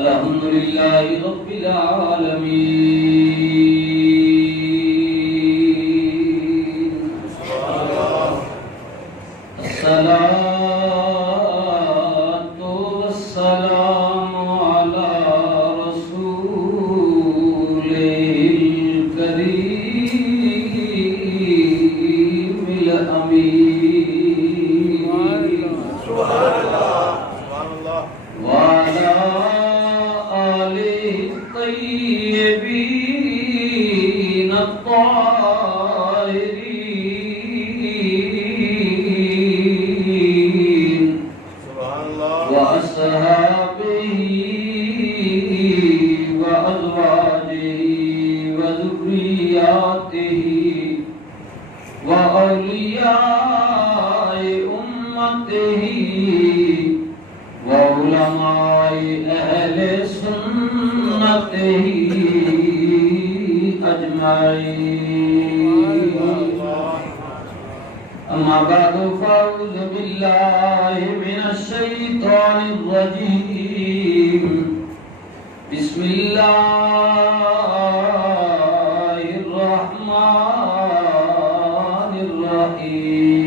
الحمد لله رب العالمين. الصلاة والسلام على رسوله الكريم الأمين. سبحان الله وعلى آله الطيبين الطاهرين وأصحابه وأزواجه وذرياته وأولياء أمته وعلماء أهل سنته أجمعين. أما بعد فأعوذ بالله من الشيطان الرجيم. بسم الله الرحمن الرحيم.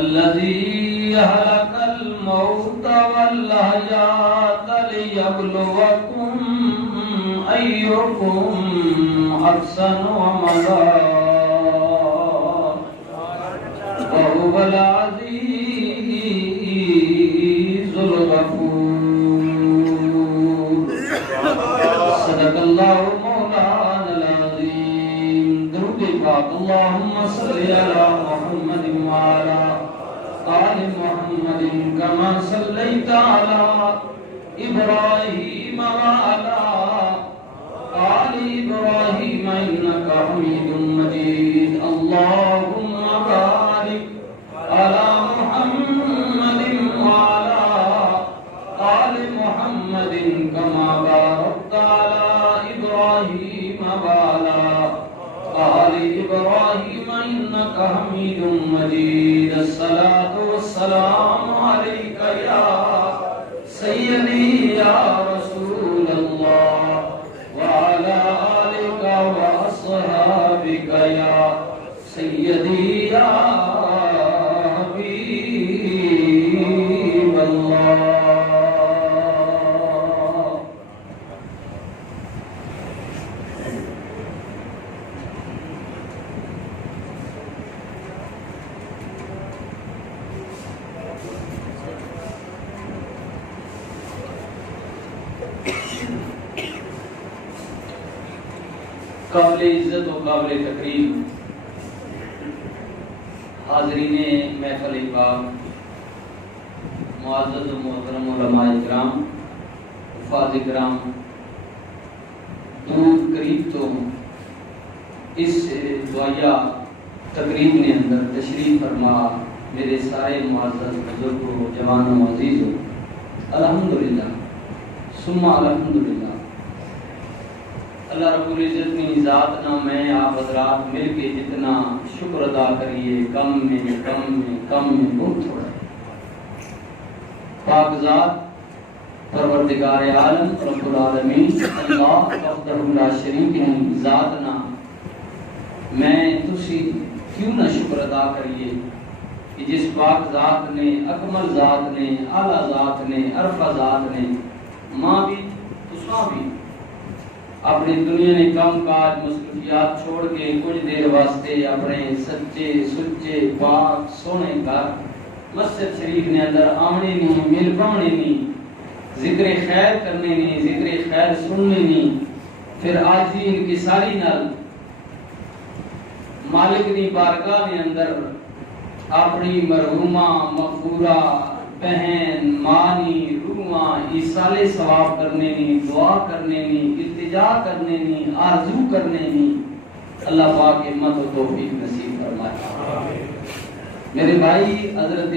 الذي خلق الموت والحياة ليبلوكم أيكم أحسن عملا وهو العزيز الغفور. صدق الله مولانا العظيم. درود پاک اللهم صل على محمد وعلى آل محمد كما صليت على إبراهيم وعلى آل إبراهيم إنك حميد مجيد. اللهم بارك على محمد وعلى آل محمد كما باركت على إبراهيم وعلى آل إبراهيم إنك حميد مجيد. الصلاة والسلام عليك يا سيدي يا رسول الله وعلى آلك وأصحابك يا سيدي يا حبيب الله. قابل عزت و قابل تقریب حاضرین محفل پاک، معزز و محترم علماء کرام، حفاظ کرام، دور قریب تو اس دعائیہ تقریب نے اندر تشریف فرما میرے سارے معزز بزرگوں، جوانوں، عزیزوں، الحمدللہ ثم الحمدللہ. اللہ رب العزت کی ذات نہ میں آپ حضرات مل کے جتنا شکر ادا کریے کم میں بہت تھوڑا ہے. پاک ذات پروردگار عالم رب العالمین اللہ وحدہ لا شریک کی ذات نہ میں تسی کیوں نہ شکر ادا کریے کہ جس پاک ذات نے، اکمل ذات نے، اعلیٰ ذات نے، عرفہ ذات نے ماں بھی تساں بھی اپنی دنیا نے کام کاج مصروفیات چھوڑ کے کچھ دیر واسطے اپنے سچے سچے پاک سونے گھر مسجد شریف نے اندر آمنے نہیں، مل پانے نہیں، ذکر خیر کرنے نہیں، ذکر خیر سننے نہیں، پھر آج بھی ان کی ساری نال مالک دی بارگاہ نے اندر اپنی مرحومہ مغفورہ بہن مانی روحاں ایصال ثواب کرنے نہیں، دعا کرنے نہیں، التجا کرنے نہیں، آرزو کرنے نہیں. اللہ پاک ہمت و توفیق نصیب فرمائے. میرے بھائی حضرت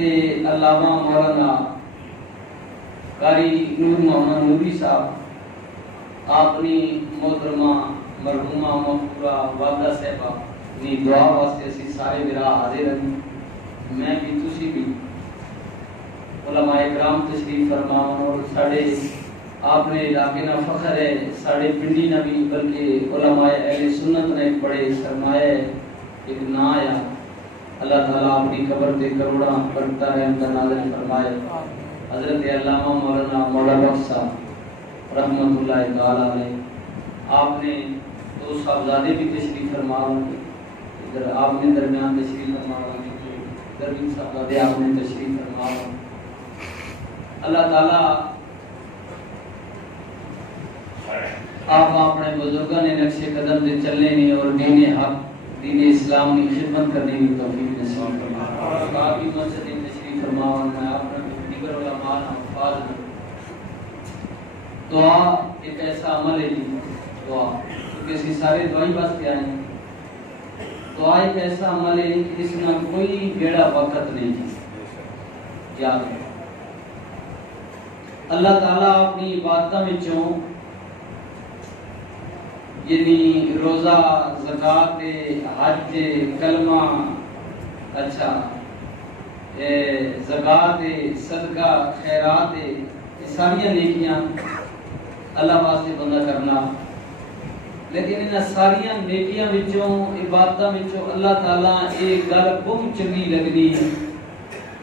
علامہ مولانا قاری نور محمد نوری صاحب اپنی محترمہ مرحومہ مغفورہ والدہ صاحبہ دی دعا واسطے اسی سارے میرا حاضر ہیں. میں بھی تسی بھی علماء اکرام تشریف فرماون اور ساڑے آپ نے علاقے نہ فخر ہے ساڑے پنڈی نہ بھی بلکہ علماء اہل سنت نے بڑے سرمایہ ایک نا آیا. اللہ تعالیٰ اپنی قبر دے کروڑا برکتہ رحمت نازل فرمائے. حضرت علامہ مولانا مولا بخش صاحب رحمت اللہ تعالیٰ علیہ آپ نے دو صاحبزادے بھی تشریف فرماون. ادھر آپ نے درمیان تشریف فرماون ادھر بھی صاحبزادے آپ نے تشریف فرماون. اللہ تعالیٰ آپ اپنے بزرگوں نے نقش قدم دے چلنے نہیں اور دین حق دین اسلام کی خدمت کرنے کی توفیق نصیب فرمائے. کافی مسجد تشریف فرماون. میں آپ نے دیگر علماء الفاظ دعا ایک ایسا عمل ہے جی دعا کسی سارے دعائی واسطے آئے ہیں. دعا ایک ایسا عمل ہے کہ اس میں کوئی بیڑا وقت نہیں ہے. یاد ہے اللہ تعالیٰ اپنی عبادتوں وچوں یعنی روزہ زکات حج کلمہ اچھا زکات صدقہ خیرات یہ ساری نیکیاں اللہ واسطے بندہ کرنا. لیکن ان ساری نیکیاں وچوں عبادتاں وچوں اللہ تعالیٰ ایک گل بہت چنگی لگنی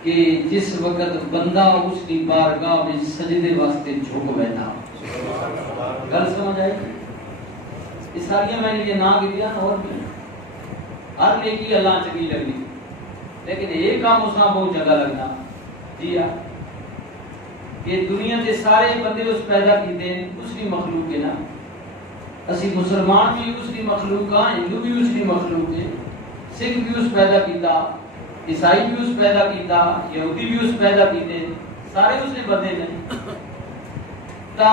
کہ جس وقت بندہ اس کی بارگاہ میں سجدے واسطے جھک بیٹھا. گل سمجھ آئی؟ یہ ساری میں نے یہ نہ گریا اور بھی ہر نیکی اللہ چنگی لگنی لیکن ایک کام اس کا بہت جگہ لگنا. جی ہاں کہ دنیا کے سارے بندے اس پیدا کیتے ہیں اس کی مخلوق ہے نا. اسی مسلمان بھی اس کی مخلوق ہاں ہندو بھی اس کی مخلوق ہے سکھ بھی اس پیدا کیتا عیسائی بھی اس پیدا کیتا یہودی بھی اس پیدا کیتے سارے اس نے بندے نے. تا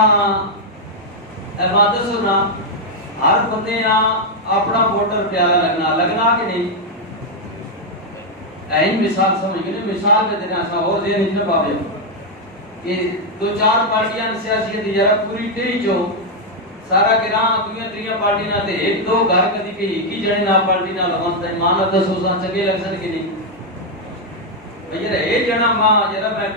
عبادت سنا ہر بندے نا اپنا ووٹر پیارا لگنا کہ نہیں. این مثال سمجھ گئے مثال پہ دینا سا اور دیر نہیں پاوے کہ دو چار پارٹیاں سیاسیت یارا پوری ٹری جو سارا گراں دنیا تریاں پارٹی نہ تے ایک دو گھر کدی کہ ایک ہی جنے نہ پارٹی نہ لگن تے مان دس سو چنگے لگ سن کہ نہیں. بھئی اے جنا ماں جڑا میں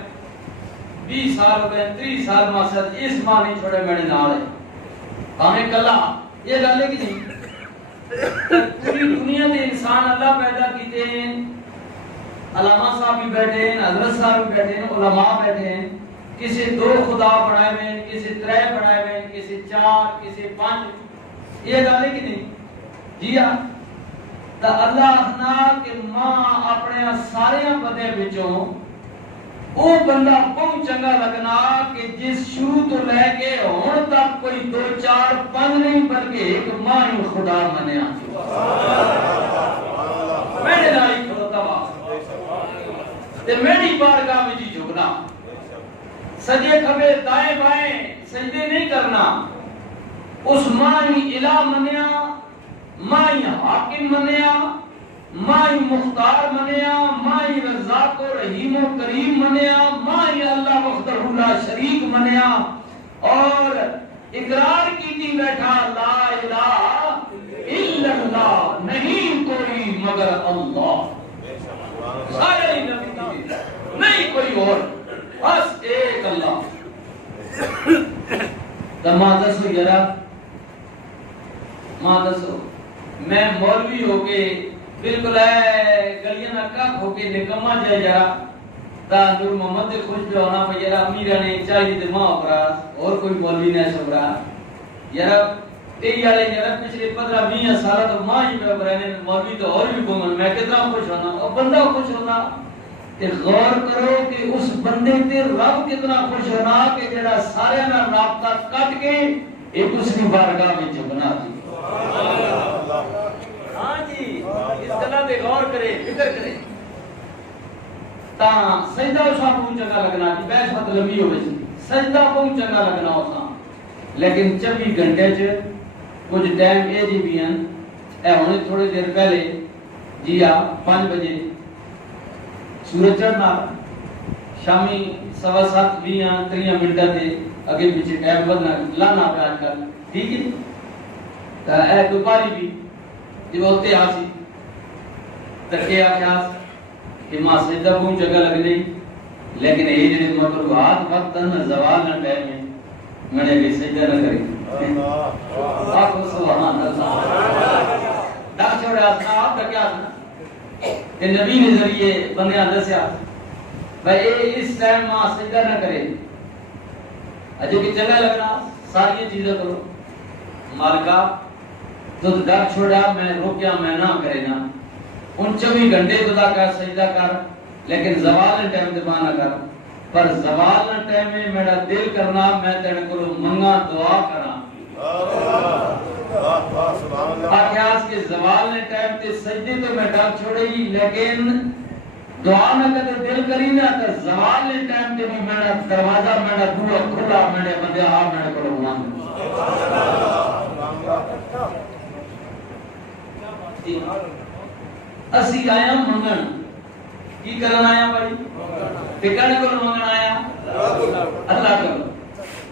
20 سال ہو گئے 30 سال ماں سد اس ماں نہیں چھوڑے میرے نال ہے ہمیں کلا یہ گل ہے کہ نہیں. پوری دنیا دے انسان اللہ پیدا کیتے ہیں. علامہ صاحب بھی بیٹھے ہیں حضرت صاحب بھی بیٹھے ہیں علماء بیٹھے ہیں. کسی دو خدا بنائے ہوئے ہیں کسی ترے بنائے ہوئے ہیں کسی چار کسی پانچ. یہ گل ہے کہ نہیں. جی ہاں تا اللہ اخنا کہ ماں اپنے سارے بندے وچوں او بندہ بہت چنگا لگنا کہ جس شروع تو لے کے ہن تک کوئی دو چار پانچ نہیں بلکہ ایک ماں ہی خدا منیا. میرے نال ہی کھڑوتا وا تے میری بارگاہ میں جی جھکنا سجے کھبے دائیں بائیں سجدے نہیں کرنا. اس ماں ہی الہ منیا ماں ہی حاکم منیا ماں ہی مختار منیا ماں ہی رزاق و رحیم و کریم منیا ماں ہی اللہ وحدہ لا شریک منیا اور اقرار کیتی بیٹھا لا الہ الا اللہ نہیں کوئی مگر اللہ. سارے ہی نبی نہیں کوئی اور بس ایک اللہ. ماں دسو یرا ماں دسو میں مولوی ہو کے بالکل گلیاں نہ کپ ہو کے نکما جائے یرا تا نور محمد دے خوش پہ ہونا پہ یرا امیرہ نے چاہیے دے ماں اپراس اور کوئی مولوی نے سبرا یرا تیری آلے یرا پچھلے 15-20 سالہ تو ماں ہی پہ برہنے مولوی تو اور بھی گھومن میں کتنا خوش ہونا اور بندہ خوش ہونا. کہ غور کرو کہ اس بندے تے رب کتنا خوش ہونا کہ جڑا سارے نہ رابطہ کٹ کے ایک اس کی بارگاہ میں جھکنا دی. ہاں جی اس گلا تے غور کرے فکر کرے تا سجدہ اسا بہت چنگا لگنا جی. بحث بہت لمبی ہو گئی سجدہ بہت چنگا لگنا اسا لیکن 24 گھنٹے چ کچھ ٹائم اے جی بھی ہیں اے ہونے تھوڑی دیر پہلے جی 5 بجے سورج چڑھنا شامی 7:15-30 منٹ دے اگے پیچھے ٹائم بدلنا لانا پہ آج کل ٹھیک ہے. اے دوپاری بھی جب ہوتے آسی تکے آخیاس کہ ماں سجدہ کو جگہ لگ نہیں لیکن یہ جنہیں مطلوبات وقتاً زوال نہ ٹائم ہے میں نے بھی سجدہ نہ کری آخو سبحان اللہ ڈاک چھوڑے آسنا آپ کا کیا آسنا کہ نبی نے ذریعے بندے آدھر سے آسنا بھائی اس ٹائم ماں سجدہ نہ کرے اجھے کی جگہ لگنا ساری چیزیں کرو مالکہ تو ڈر چھوڑا میں روکیا میں نہ کرے نا ان 24 گھنٹے خدا کا سجدہ کر لیکن زوال ٹائم دبانا کر پر زوال ٹائم میں میرا دل کرنا میں تیرے کو منگا دعا کرا آخیاس کے زوال ٹائم تے سجدے تو میں ڈر چھوڑے ہی لیکن دعا نہ کرتے دل کری نہ تو زوال ٹائم تے بھی میرا دروازہ میرا دعا کھلا میرے بندے آپ میرے کو مانگ اسی آیا منگن کی کرنا آیا بھائی ٹکانے کو منگن آیا اللہ کرو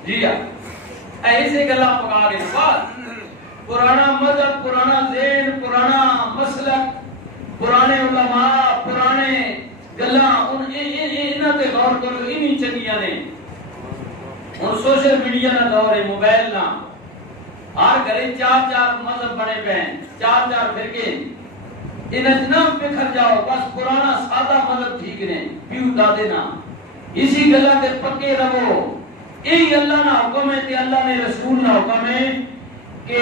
جی ایسے گلا پکا گئے بات پرانا مذہب پرانا ذہن پرانا مسلک پرانے علماء پرانے گلا انہاں تے غور کرو انہی چنگیاں نے ہن سوشل میڈیا نہ دور ہے موبائل نہ ہر گھرے 4 مذہب بنے پے ہیں 4 فرقے انہیں جناب بکھر جاؤ بس پرانا سادہ مذہب ٹھیک نے پیو دادے نا اسی گلا تے پکے رہو یہی اللہ نہ حکم ہے تے اللہ نے رسول نہ حکم ہے کہ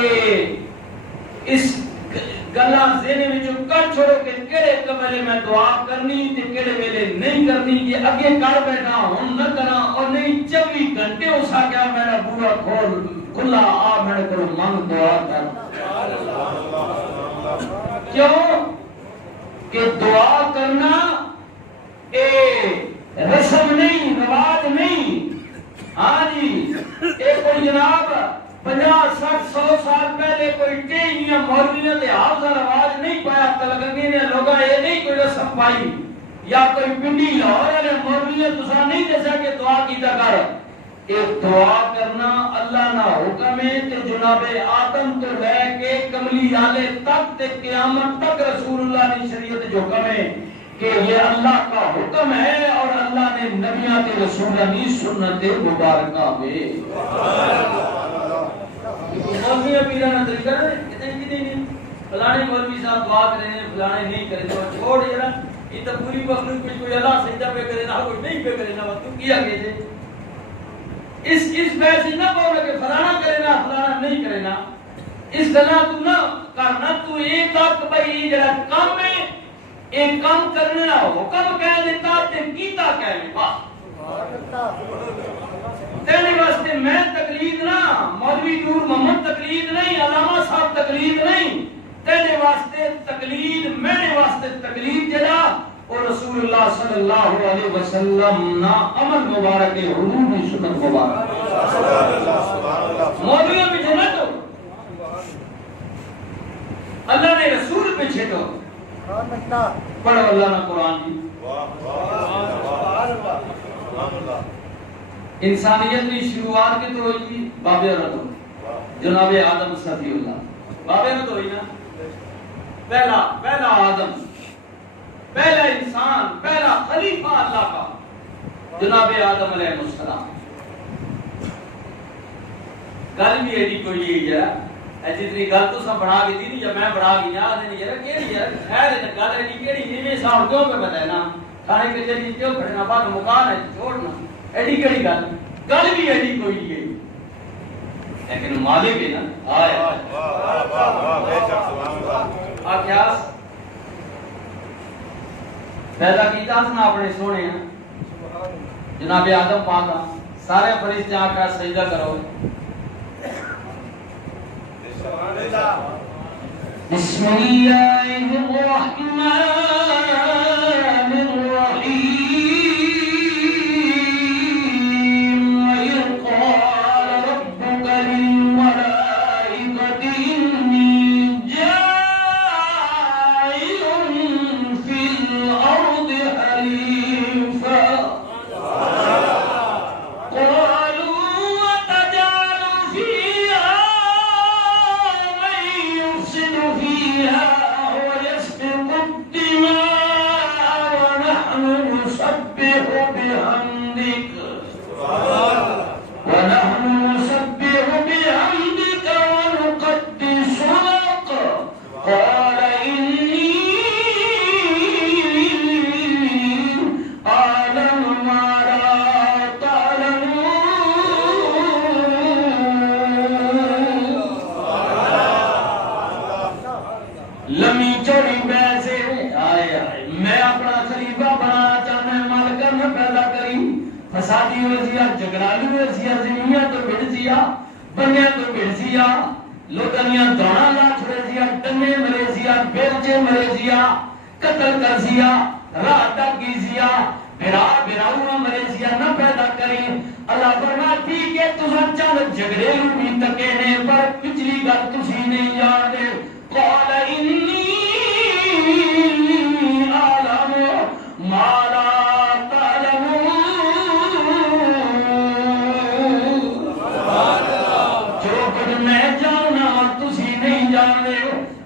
اس گلا ذہن وچوں کٹ چھوڑو کہ کیڑے قبلے میں دعا کرنی تے کیڑے ویلے نہیں کرنی کہ اگے کر بیٹھا ہن نہ کراں اور نہیں 24 گھنٹے اس آ گیا میرا بوا کھول کھلا آ میرے کو منگ دعا کر کیوں کہ دعا کرنا اے رسم نہیں رواج نہیں ہاں جی اے کوئی جناب 50 60 100 سال پہلے کوئی ٹیڑیاں مولویوں تے حافظ رواج نہیں پایا تلگنگی نے لوگا یہ نہیں کوئی رسم پائی یا کوئی پنڈی لاہور والے مولویوں تسا نہیں دسا کہ دعا کیتا کر ایک دعا کرنا اللہ نہ حکم ہے تے جناب آدم تو لے کے کملی والے تک تے قیامت تک رسول اللہ نے شریعت جو حکم ہے کہ یہ اللہ کا حکم ہے اور اللہ نے نبیوں تے رسولوں کی سنت مبارکہ میں مولوی پیران طریقہ نہیں فلانے مولوی صاحب دعا کریں فلانے نہیں کریں تو چھوڑ یار یہ تو پوری مخلوق میں کوئی اللہ سجدہ پہ کرے نہ کوئی نہیں پہ کرے نہ تو کیا کہتے اس بحث نہ بولے کہ فلانا کرے نہ فلانا نہیں کرے نہ اس گلا تو نہ کرنا تو ایک تک بھائی جڑا کام ہے ایک کام کرنے نہ حکم کہہ دیتا تے کیتا کہنے بس تیرے واسطے میں تقلید نہ مولوی نور محمد تقلید نہیں علامہ صاحب تقلید نہیں تیرے واسطے تقلید میرے واسطے تقلید جڑا اور رسول اللہ صلی اللہ علیہ وسلم نا عمل مبارک حضور کی سنت مبارک مولویوں پہ جنت اللہ نے رسول پہ چھٹو پڑھو اللہ نے قرآن کی انسانیت کی شروعات کی تو ہوئی بابے رضو جناب آدم صفی اللہ بابے رضو ہوئی نا پہلا آدم پہلا انسان پہلا خلیفہ اللہ کا جناب آدم علیہ السلام گل بھی ایڈی کوئی یہی ہے جتنی گل تو سب بڑھا گئی تھی جب میں بڑھا گیا نہیں یار کیڑی ہے خیر گل ایڈی کیڑی نیویں صاحب کیوں پہ بتانا تھانے کے جریے کیوں کھڑنا بعد مکان ہے چھوڑنا ایڈی کیڑی گل بھی ایڈی کوئی ہے لیکن مالک ہے نا آیا آخیاس پیدا کیتا سنا اپنے سونے جناب آدم پاک سارے فرشتے آ کر سجدہ کرو بسم اللہ الرحمن الرحیم وَإِذْ قَالَ رَبُّكَ لِلْمَلَائِكَةِ إِنِّي جَاعِلٌ فِي الْأَرْضِ خَلِيفَةً قَالُوا وَتَجْعَلُ فِيهَا مَن لمی چوڑی پیسے آئے آئے میں اپنا خلیفہ بنانا چاہنا ہے مالکہ میں پیدا کری فسادی ورزیا جگرالی ورزیا زمینیاں تو بڑھزیا بنیا تو بڑھزیا لوگنیاں دوڑا لاچ ورزیا ٹنے مریزیا بیرچے مریزیا قتل کرزیا راتا کیزیا بیراؤں مریزیا نہ پیدا کریں اللہ فرماتی کہ تُسا چند جگرے بھی تکے نے پر پچھلی گل تسی نہیں یاد دے قال انی عالم مالا تعلمون جو کچھ میں جانا تسی نہیں جانے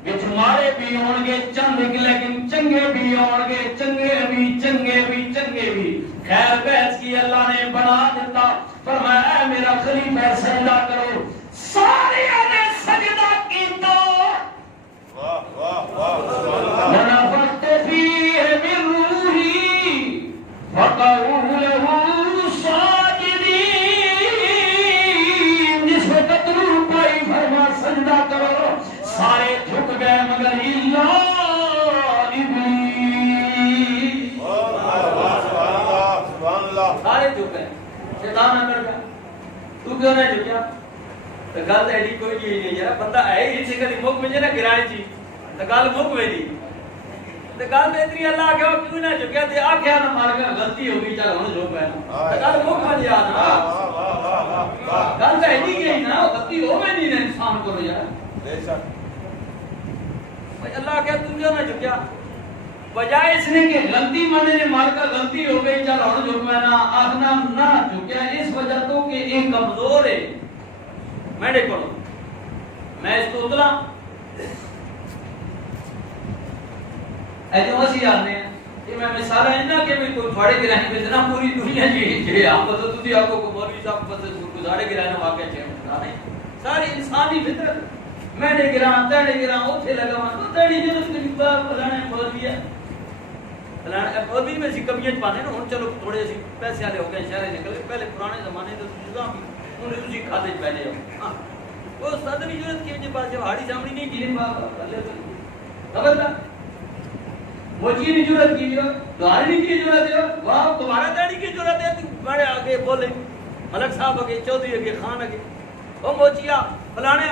وچ مارے بھی ہونگے چند لیکن چنگے بھی ہونگے چنگے بھی خیر بحث کی اللہ نے بنا دیتا فرمایا اے میرا خلیفہ سجدہ کرو سارے نے سجدہ کیتا ونفخت فیہ من روحی فقعوا لہ ساجدین جس وقت روح پائی فرما سجدہ کرو سارے جھک گئے مگر اللہ سارے جھک گئے شیطان نہ کر گیا تو کیوں نہیں جھکیا تو گل ایڈی کوئی نہیں ہے بندہ ہے ہی سے کدی مک میں نہ گرائے جی تو گل مک میں دی تو گل اتنی اللہ کہو کیوں نہ جھکیا تے آکھیا نہ مار کے غلطی ہو گئی چل ہن جو پے تو گل مک میں جا نا گل تے ایڈی گئی نا غلطی ہو میں نہیں انسان کو یار بے شک اللہ کہہ تو کیوں نہ جھکیا بجائے اس نے کہ غلطی مانے نے مالکہ غلطی ہو گئی چل اور جھک میں نہ آدھنا نہ جھکیا اس وجہ تو کہ ایک کمزور ہے میں دیکھو میں اس کو اتلا اے جو اسی آنے ہیں یہ میں مثال ہے نا کہ کوئی تھوڑے گرہنے میں اتنا پوری دنیا جی آپ کو تو آپ کو مولوی صاحب کو گزارے گرہنے واقع چاہے ساری انسانی فطرت میں نے گرہاں تیڑے گرہاں اتھے لگا ہوں تو تیڑی جو اس کے لئے پلانے مولوی ہے مولوی میں سی کمیت پانے نا ہون چلو تھوڑے سی پیسے آلے ہو گئے شہرے نکلے پہلے پرانے زمانے تو جگہ بھی انہیں اسی کھاتے پہلے ہو وہ استاد نہیں ضرورت کی وجہ پاس جب ہاڑی سامنی نہیں کی خبر تھا موچی نہیں ضرورت کی دوہاری نہیں کی ضرورت ہے واہ تمہارا تیڑی کی ضرورت ہے بڑے آگے بولے ملک صاحب آگے چودھری آگے خان آگے وہ موچیا فلانے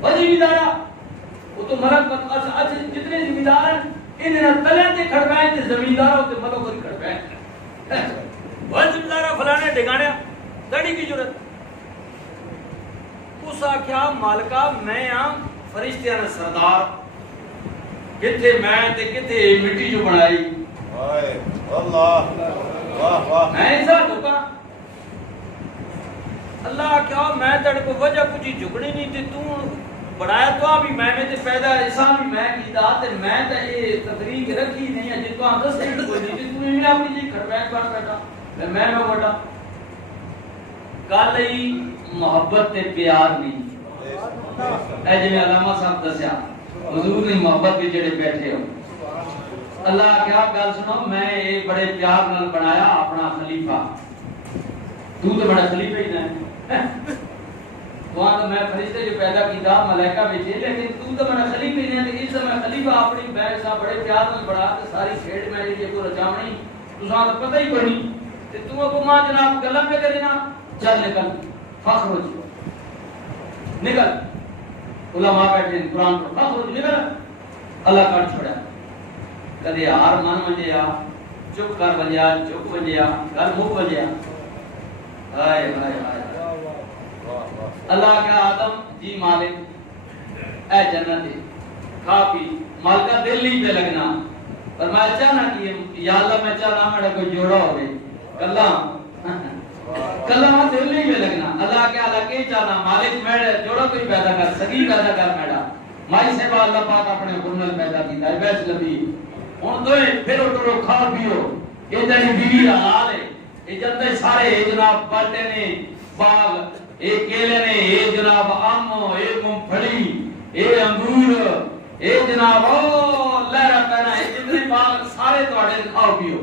وہ زمیندارا وہ تو ملک جتنے زمیندار ہیں انہیں تلیں تے کھڑکائیں تے زمینداروں تے ملوں کو کھڑکائیں وہ زمیندارا فلانے ڈگانے تیڑی کی ضرورت اس آکھیا مالکہ میں آم فرشتیاں سردار کتھے میں تے کتھے مٹی جو بنائی اللہ میں ایسا دھکا اللہ کیا میں تڑ کو وجہ کچھ جھکڑی نہیں تے تو بڑھایا تو بھی میں تے پیدا احسان بھی میں کیتا تے میں تے یہ تفریق رکھی نہیں ہے جس کو ہم دس نہیں کوئی نہیں تو نے اپنی جی کھڑوائیں پر بیٹھا میں بڑا گل ہی محبت تے پیار نہیں اے جی علامہ صاحب دسیا حضور نے محبت بھی جڑے بیٹھے ہو اللہ کیا گل سنو میں یہ بڑے پیار نال بنایا اپنا خلیفہ تو بڑا خلیفہ ہی نہ وہاں تو میں فرشتے جو پیدا کیتا ملائکہ بھیجے لیکن تو میرا خلیفہ ہی نہیں اس میں خلیفہ اپنی بیٹھ سا بڑے پیار نال بڑھا تے ساری کھیڑ میں یہ کو رچاونی تساں تو پتہ ہی کوئی نہیں تے تو کو ماں جناب گلاں پہ کرنا چل نکل فخر ہو جی نکل علماء بیٹھے قرآن پر فخر ہو جی نکل اللہ کر چھوڑا کدے ہار من ونجیا چپ کر ونجیا چپ ونجیا گل مک ونجیا ہائے ہائے ہائے اللہ کا آدم جی مالک اے جنت کھا پی مالکہ دل نہیں پہ لگنا پر میں چاہنا کہ یا اللہ میں چاہنا میرا کوئی جوڑا ہوئے کلمہ دل نہیں پہ لگنا اللہ کے اللہ کے چاہنا مالک میرے جوڑا کوئی پیدا کر سگی پیدا کر میرا مائی سے با اللہ پاک اپنے کنل پیدا کی ہے بیس لبی ان دوئے پھر اٹھو کھا پیو یہ تیری بیوی حلال ہے یہ جنتے سارے جناب پلٹے نے باغ اے کیلے نے اے جناب آمو اے مونگپھلی اے انگور اے جناب لہرا پہنا اے جتنے باغ سارے تواڈے کھاؤ پیو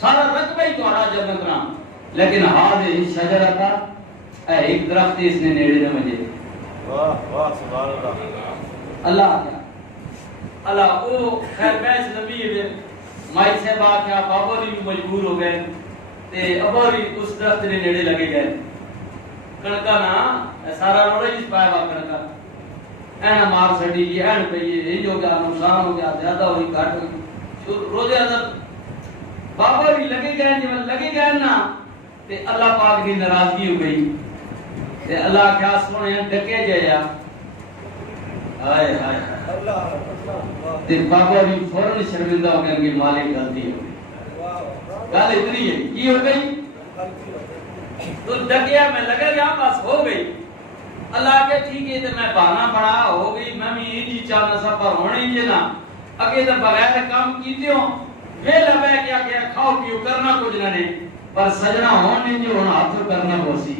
سارا رقبہ ہی تواڈا جنت نام لیکن ہاذہ شجرہ کا اے ایک درخت اس نے نیڑے نہ مجھے واہ واہ سبحان اللہ اللہ کیا اللہ او خیر بیس نبی ہے مائی صاحب آکھیا بابا بھی مجبور ہو گئے تے ابا بھی اس درخت نے نیڑے لگے گئے کڑکا نا سارا روڑا جس پایا ہوا کڑکا اینا مار سڑی گی این پہ یہ ہو گیا نقصان ہو گیا زیادہ ہوئی گھٹ ہوئی روزے اندر بابا بھی لگے گئے جب لگے گئے نا تے اللہ پاک کی ناراضگی ہو گئی تے اللہ کیا سونے ڈکے جایا ہائے ہائے تے بابا بھی فوراً شرمندہ ہو گئے کہ مالک غلطی ہو گئی گل اتنی ہے کی ہو گئی تو ڈکیا میں لگا گیا بس ہو گئی اللہ کے ٹھیک ہے تے میں بہانہ بڑا ہو گئی میں بھی یہ جی چاہنا سا پر ہونے ہی نا اگے تے بغیر کام کیتے ہوں ویلا بہ کے آگے کھاؤ پیو کرنا کچھ نہ نے پر سجنا ہونے جو ہونا ہاتھ کرنا بوسی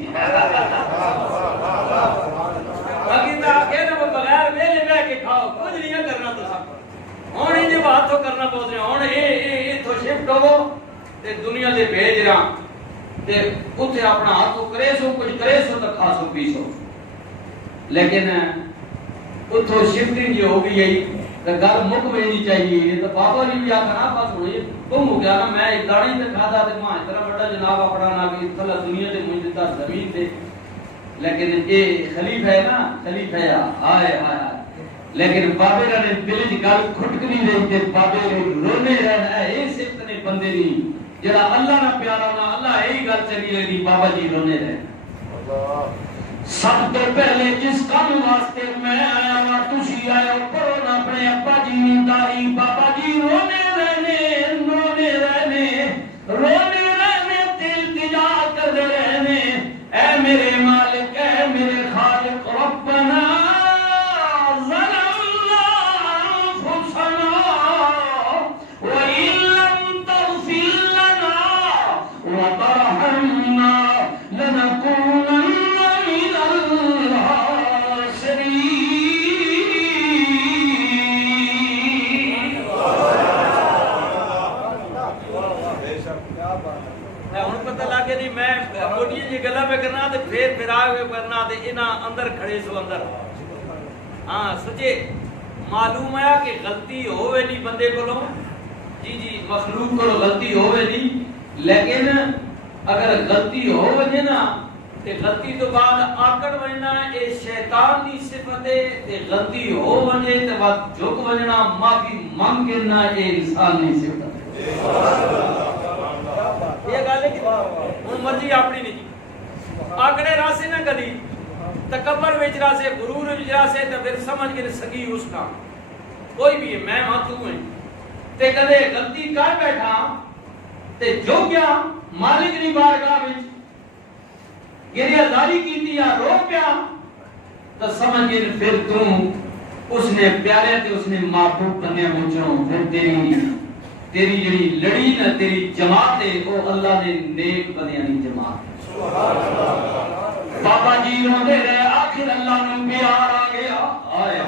باقی تے آگے نا بغیر ویلے بہ کے کھاؤ کچھ نہیں کرنا تو سب ہونے جو ہاتھ کرنا بوسی ہن اے تو شفٹ ہو تے دنیا دے بھیج رہا تے اوتھے اپنا ہاتھ کرے سو کچھ کرے سو تے کھا سو پی سو لیکن اوتھوں شفٹنگ جو ہو گئی تو گل مک وینی چاہیے تو بابا جی بھی آخر بس ہوئی گم ہو گیا نا میں ایک داڑی تے کھادا تے ماں اتنا بڑا جناب اپنا نا کہ تھلا دنیا تے مجھ دیتا زمین تے لیکن یہ خلیفہ ہے نا خلیفہ ہے ہائے ہائے لیکن بابے نے دل دی گل کھٹکنی رہی تے بابے نے رونے رہنا ہے اے صفت نے بندے دی جڑا اللہ نہ پیارا نا اللہ یہی گل چنگی لگی بابا جی رونے رہے اللہ سب تو پہلے جس کام واسطے میں آیا وا تسی آئے پڑھو نا اپنے ابا جی کی داڑھی بابا جی رونے رہنے تے التجا کرتے رہنے اے میرے مالک اے میرے خالق ربنا ظلمنا انفسنا وإن لم تغفر لنا وترحمنا لنكونن گلا پہ کرنا تے پھر پھرا کے کرنا تے انہاں اندر کھڑے سو اندر ہاں سچے معلوم ہے کہ غلطی ہوے نہیں بندے کولوں جی جی مخلوق کولوں غلطی ہوے نہیں لیکن اگر غلطی ہو وجے نا تے غلطی تو بعد آکڑ وجنا اے شیطان دی صفت ہے تے غلطی ہو وجے تے بعد جھک وجنا معافی مانگ کے نا اے انسان دی صفت ہے یہ گل ہے کہ ہن مرضی اپنی نہیں آکڑے راسے نہ کدی تکبر وچ راسے غرور وچ راسے تے پھر سمجھ کے سگی اس کا کوئی بھی ہے میں ہاں تو ہیں تے کدے غلطی کر بیٹھا تے جو گیا مالک دی بارگاہ وچ گریہ داری کیتی یا رو پیا تو سمجھ کے پھر تو اس نے پیارے تے اس نے محبوب بنے وچوں پھر تیری جڑی لڑی نہ تیری جماعت ہے وہ اللہ نے نیک بندیاں دی جماعت بابا جی روندے رہے آخر اللہ نے پیار آ گیا آئے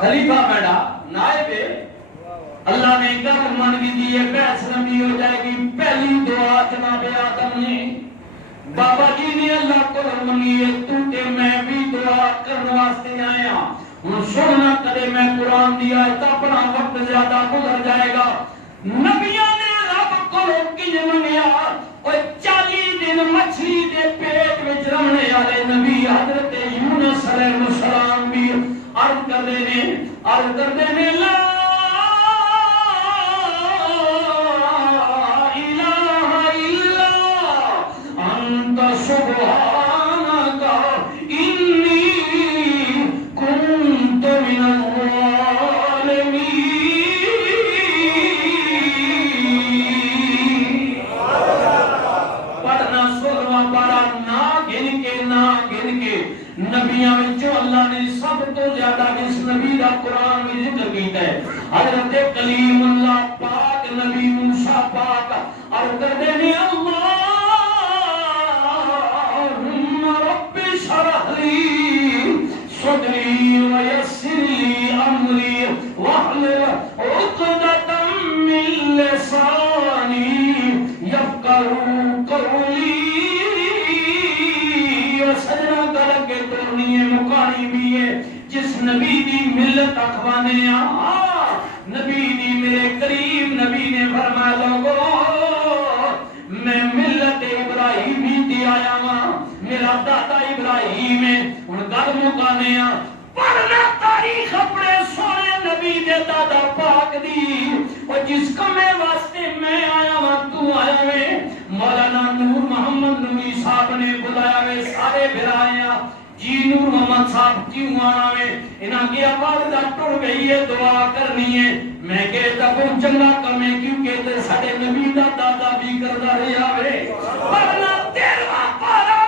خلیفہ بیٹا نائب اللہ نے گھر من کی دی ہے بیس نبی ہو جائے گی پہلی دعا جناب آدم نے بابا جی نے اللہ کو منگی ہے تو تے میں بھی دعا کرنے واسطے آیا ہوں سننا کدے میں قرآن دیا ہے تو اپنا وقت زیادہ گزر جائے گا نبیوں نے رب کو کی منگیا اور 40 دن مچھلی دے پیٹ میں رہنے والے نبی حضرت یونس علیہ السلام بھی عرض کر دینے لا الہ الا انت سبحانک انی کنت من الظالمین پڑھنا سننا پڑھا نہ گن کے نبیاں وچوں اللہ نے سب تو زیادہ اس نبی دا قرآن میں ذکر کیتا ہے حضرت کلیم اللہ پاک نبی موسیٰ پاک اور کردے نے اللہم رب شرح لی صدری ویسر لی امری واحلل عقدۃ من لسانی یفقہوا قولی سجنا کر کے توڑنی ہے مکانی بھی ہے جس نبی دی ملت اخوانے نبی دی میرے کریم نبی نے فرمایا لوگو میں ملت ابراہیمی دی آیا ہاں میرا دادا ابراہیم ہے ان گل مکانے پڑھنا تاریخ اپنے سونے نبی دے دادا پاک دی اور جس کمے واسطے میں آیا ہاں تو آیا ہے مولانا نور محمد نوری صاحب نے بلایا ہے سارے بھرائیاں جی نور محمد صاحب کیوں آنا ہے انہاں کی آواز دا ٹر گئی ہے دعا کرنی ہے میں کہتا کون چنگا کم ہے کیونکہ تے ساڑے نبی دا دادا بھی کردہ رہا ہے پڑھنا تیروا پارا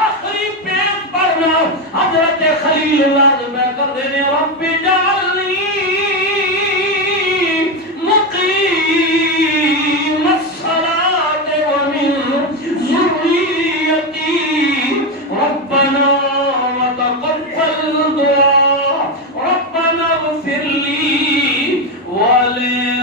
آخری پیٹ پڑھنا حضرت خلیل اللہ میں کر دینے رب جعلنی مقیم الصلاة ومن ذریتی ربنا وتقبل دعا ربنا اغفر لی ولوالدی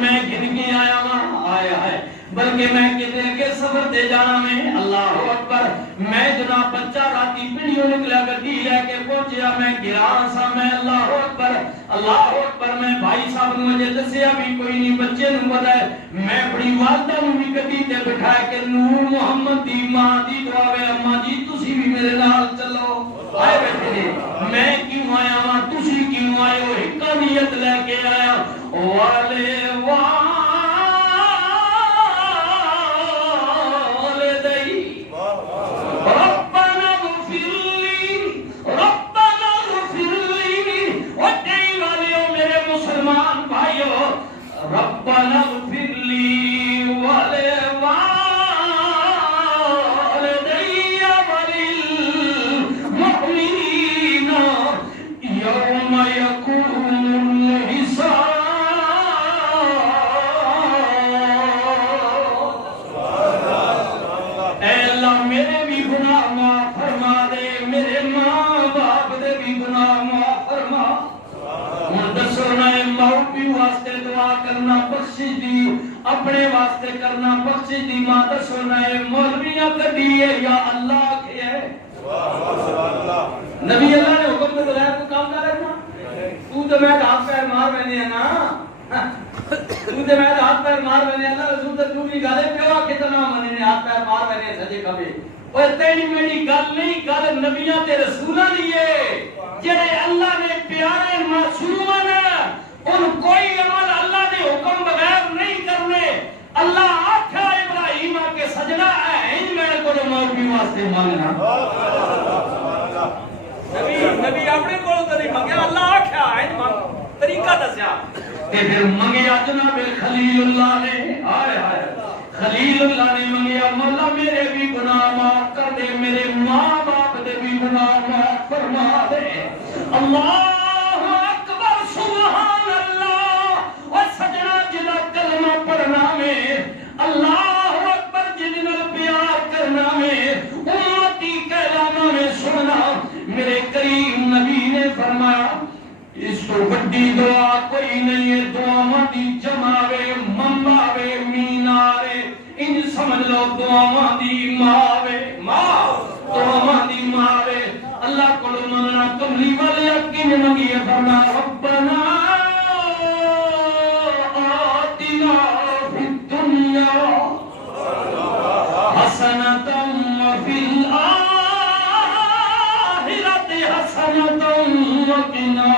میں گن کے آیا ہوں آیا ہے بلکہ میں کتنے کے سفر دے جانا میں اللہ اکبر میں جناب بچہ راتی پیڑیوں نکلا گڈی لے کے پہنچیا میں گران سا میں اللہ اکبر میں بھائی صاحب نے مجھے دسیا بھی کوئی نہیں بچے نوں پتہ ہے میں بڑی والدہ نوں بھی گڈی تے بٹھایا کہ نور محمد دی ماں دی دعا وے اماں جی تسی بھی میرے نال چلو آئے بیٹھے جی میں کیوں آیا ہاں تسی کیوں آئے ہو ایک نیت لے کے آیا والے ربنا اغفر لي ولوالدي وللمؤمنين يوم يقوم الحساب اے اللہ میرے بھی گناہ معاف فرما دے میرے ماں باپ دے بھی گناہ معاف فرما بھی واسطے دعا کرنا بخشش دی اپنے واسطے کرنا بخشش دی ماں دسونا ہے مولویاں کڈی ہے یا اللہ کے ہے نبی اللہ نے حکم دے بغیر کو کام نہ رکھنا تو تے میں ہاتھ پیر مار بنے نا تو تے میں ہاتھ پیر مار بنے اللہ رسول تے تو بھی گالے پیوا کتنا منے نے ہاتھ پیر مار بنے سجے کبھی اوے تیری میری گل نہیں گل نبیاں تے رسولاں دی ہے جڑے اللہ نے پیارے معصوماں ان کوئی عمل اللہ نے حکم بغیر نہیں کرنے اللہ آکھا ابراہیم کے سجدہ ہے ان میں کو مولوی واسطے مانگنا نبی اپنے کول تے نہیں مانگیا اللہ آکھا ہے مانگ طریقہ دسیا تے پھر منگیا جناب خلیل اللہ نے ہائے ہائے خلیل اللہ نے منگیا مولا میرے بھی گناہ معاف کر دے میرے ماں باپ دے بھی گناہ معاف فرما دے اللہ اللہ اکبر جنہوں پیار کرنا میں امتی کہلانا میں سننا میرے کریم نبی نے فرمایا اس کو بڑی دعا کوئی نہیں ہے دعا دی جماوے منباوے مینارے ان سمجھ لو دعا دی ماوے دعا دی ماوے اللہ کو مننا کملی والے یقین منگی فرما ربنا حسنة وفي الآخرة حسنة وقنا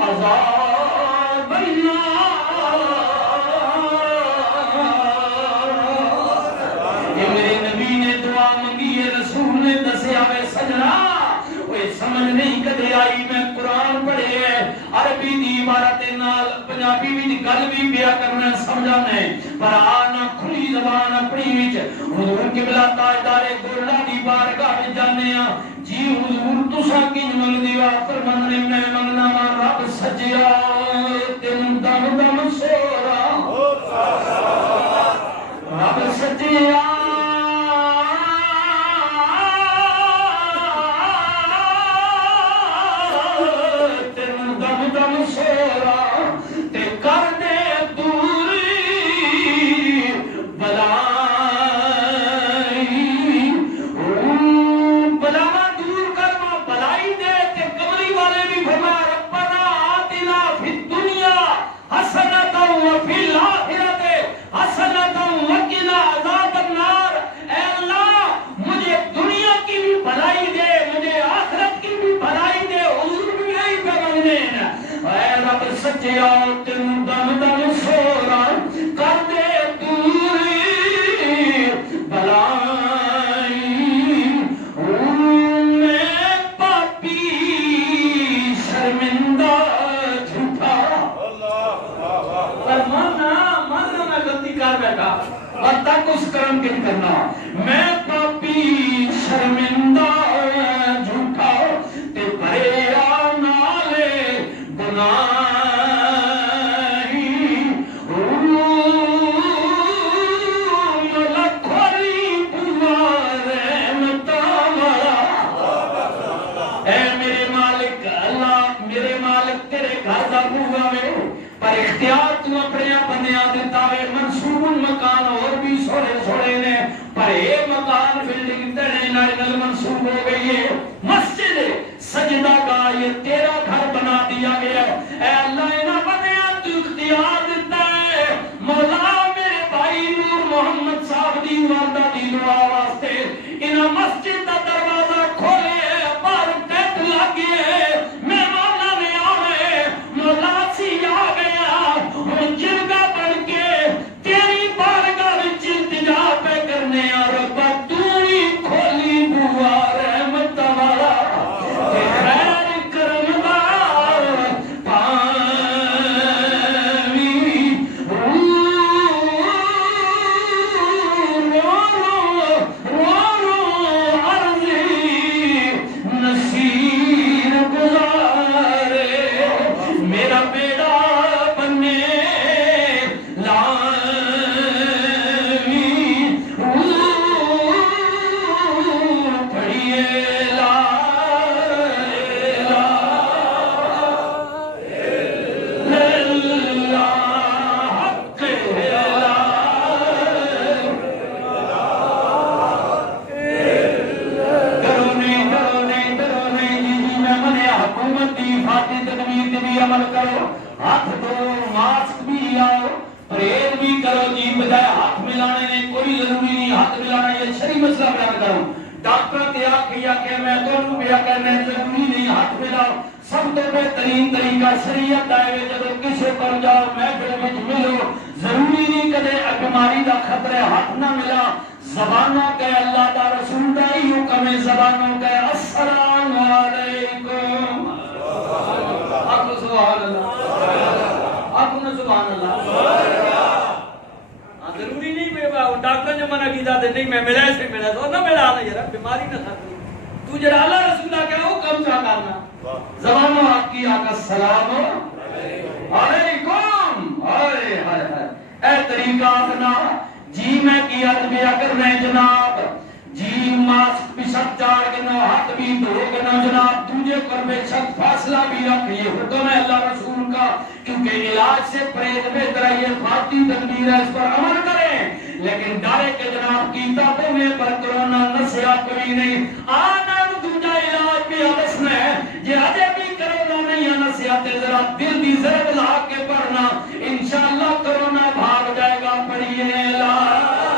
عذاب النار یہ میرے نبی نے دعا منگی ہے رسول نے دسیا ہے سجنا وہ سمجھ نہیں کدے آئی میں قرآن پڑھے ہے عربی دی عبارت نال پنجابی بھی گل بھی پیا کرنا سمجھانا ہے پر آنا کھلی زبان اپنی وچ حضور قبلہ تاجدار گولڈا دی بارگاہ وچ جانے ہاں جی حضور تساں کینج منگدی وا فرماندے میں منگنا وا رب سجیا تینوں دم دم سورا کر بیٹھا اور تک اس کرم کے کرنا میں پاپی شرمندہ جھوٹا تے بھرے نالے گناہی ملکھولی بوار متاورا اے میرے مالک اللہ میرے مالک تیرے گھر دا بوگا میں پر اختیار تو اپنے بنیا دیتا ہے منصوب مکان اور بھی سوڑے سوڑے نے پر ایک مکان بلڈنگ تڑے نال منصوب ہو گئی ہے مسجد سجدہ کا یہ تیرا گھر بنا دیا گیا اے اللہ انہاں بنیا تو اختیار دیتا ہے مولا میرے بھائی نور محمد صاحب دی والدہ دی دعا واسطے انہاں مسجد دا دروازہ کھولے پر ٹیپ لگے مہمان نے آوے مولا سی آ گیا ہوں جرگا بن کے تیری بارگاہ وچ التجا پہ کرنے اور ربا تو ہی کھولی بوا رحمت والا تے خیر کرم دار پاوی رو عرضی نصیر گزارے میرا بیڑا بنے لامی پڑھیے لا عمل کرو ہاتھ دو ماسک بھی آؤ پریز بھی کرو جی بجائے ہاتھ ملانے نے کوئی ضروری نہیں ہاتھ ملانا یہ شریع مسئلہ بیان کروں ڈاکٹر کے آکھیا کہ میں دونوں بھی کرنے ضروری نہیں ہاتھ ملاؤ سب تو بہترین طریقہ شریعت آئے جب کسی پر جاؤ محفل میں ملو ضروری نہیں کدے بیماری دا خطرے ہاتھ نہ ملا زبانوں کے اللہ دا رسول دا ہی حکم ہے زبانوں کے السلام علیکم آپ کو سبحان اللہ آپ کو سبحان اللہ ضروری نہیں ڈاکٹر جو منع کی جاتے نہیں میں ملا سے ملا تو نہ ملا آنا یار بیماری نہ تھا تو جڑا اللہ رسول اللہ کہا وہ کم چاہ کرنا زبانوں آپ کی آقا السلام علیکم اے طریقہ اپنا جی میں کی ادبیہ کرنے جناب جی ماسک بھی سب چاڑ کے نو ہاتھ بھی دھو کے نو جناب تجھے کر بے شک فاصلہ بھی رکھ یہ حکم ہے اللہ رسول کا کیونکہ علاج سے پریز بہتر ہے یہ فاتی تدبیر ہے اس پر عمل کریں لیکن ڈارے کے جناب کتابوں میں پر کرونا نسیا کوئی نہیں آنا دوجا علاج بھی حدث میں یہ آجے بھی کرونا نہیں ہے نسیاتے ذرا دل دی ضرب لا کے پڑھنا انشاءاللہ کرونا بھاگ جائے گا پڑھیے علاج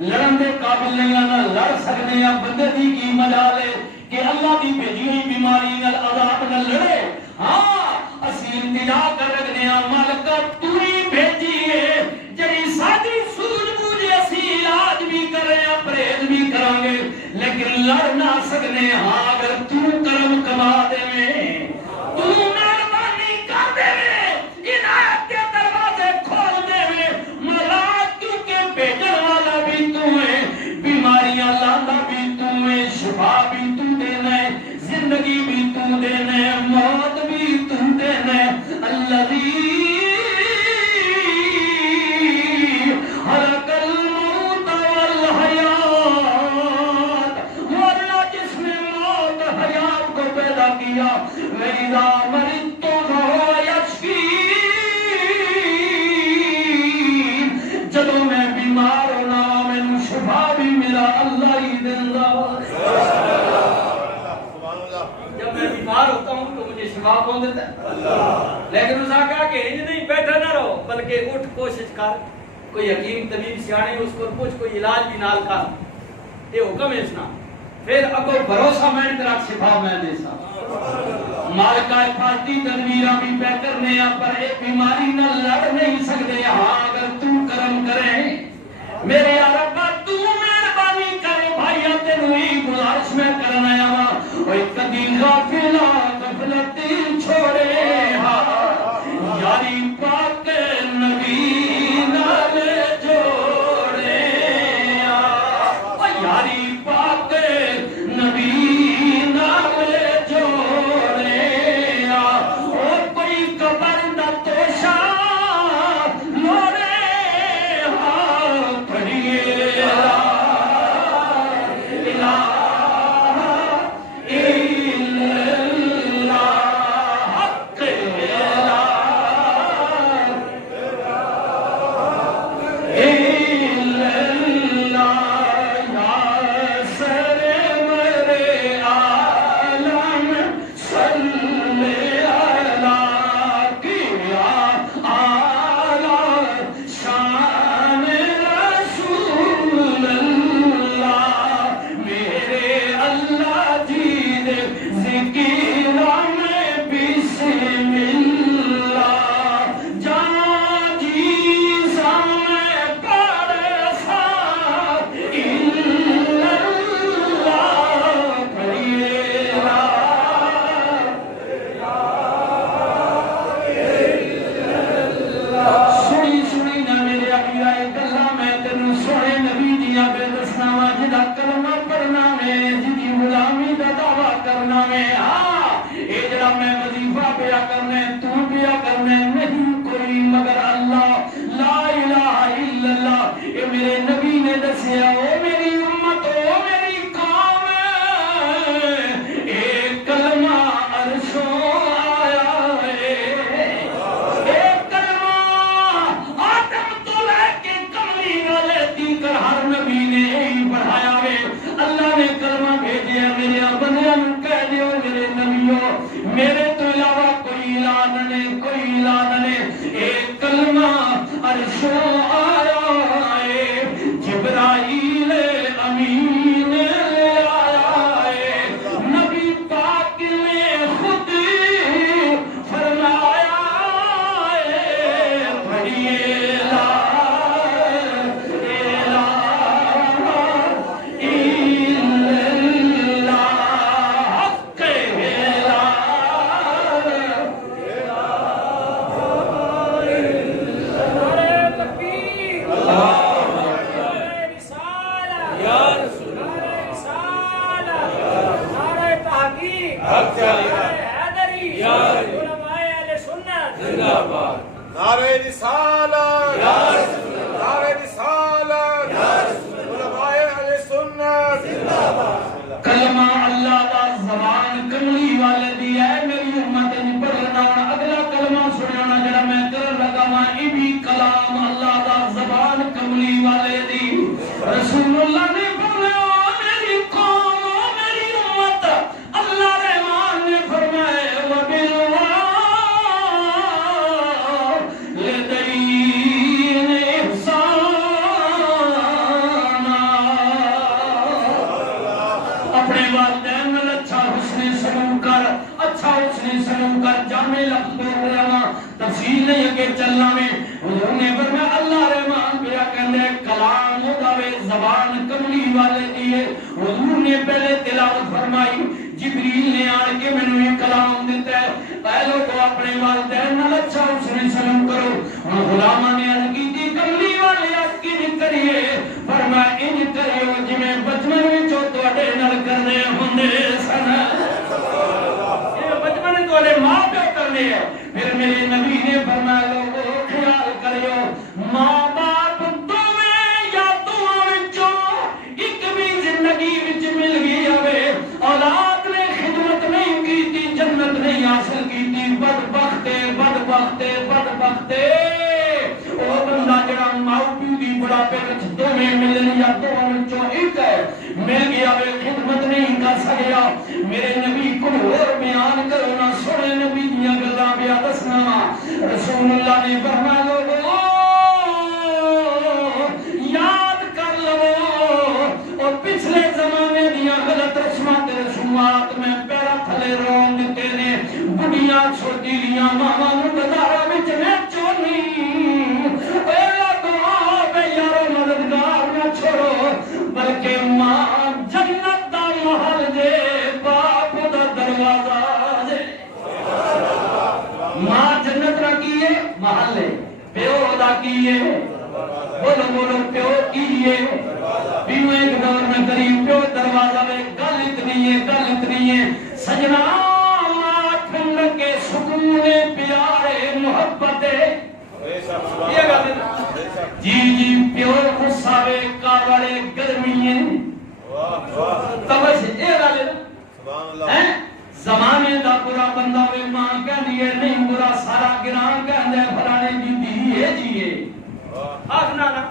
لڑن دے قابل نہیں آنا لڑ سکنے ہیں بندے دی کی مجالے کہ اللہ دی بھیجی ہوئی بیماری نال عذاب نہ لڑے ہاں اسی التجا کر رکھنے ہیں مالکہ تو ہی بھیجی ہے جڑی سادی سوج بوجھ اسی علاج بھی کریں پرہیز بھی کریں گے لیکن لڑ نہ سکنے ہاں اگر تو کرم کما دے میں تو مہربانی کر دے میں عنایت کے دروازے کھول دے میں مولا کیونکہ بھیجن والا بھی تو ہے بیماریاں لانا بھی تو ہے شفا بھی تو دینا ہے زندگی بھی تو دینا ہے موت بھی تو دینا ہے الذی خلق الموت والحیات مولا جس نے موت حیات کو پیدا کیا وَإِذَا مَرِضْتُ فَهُوَ يَشْفِينِ جب میں بیمار ہونا میں شفا بھی میرا اللہ ہی دینا جب میں بیمار ہوتا ہوں تو مجھے شفا کون دیتا ہے لیکن اس نے کہا کہ انج نہیں بیٹھا نہ رہو بلکہ اٹھ کوشش کر کوئی حکیم طبیب سیانے اس کو پوچھ کوئی علاج بھی نال کا یہ حکم ہے اسنا پھر اگو بھروسہ میں تیرا شفا میں دے سا مالکہ فاتی تدبیرہ بھی پہ کرنے یا پر ایک بیماری نہ لڑ نہیں سکتے ہاں اگر تو کرم کرے میرے عربہ تو مہربانی کرے بھائیہ تنوی گزارش میں کرنا یا وہ کدی غافلہ غفلتی چھوڑے ہاں یاری پاک نبی نالے جوڑے یاری پاک نبی نالے جوڑے اور کوئی قبر نہ توشا لوڑے ہاں پڑھئے میرے نبی کو اور بیان کرو نہ سنے نبی دیا گلا بیا دسنا رسول اللہ نے فرمایا لوگو بلکہ ماں جنت دا محل دے باپ دا دروازہ دے ماں جنت دا کیے محل ہے پیو دا کیے بولو بولو پیو کیے پیو ایک دور میں قریب پیو دروازہ میں گل اتنی ہے سجنا ماں ٹھنڈ کے سکون پیارے محبت یہ گل جی پیو غصہ کاوڑے گرمی توجہ یہ گل ہے زمانے دا برا بندہ وے ماں کہندی ہے نہیں برا سارا گراں کہندا ہے فلانے دی دھی ہے جی ہے آکھنا نا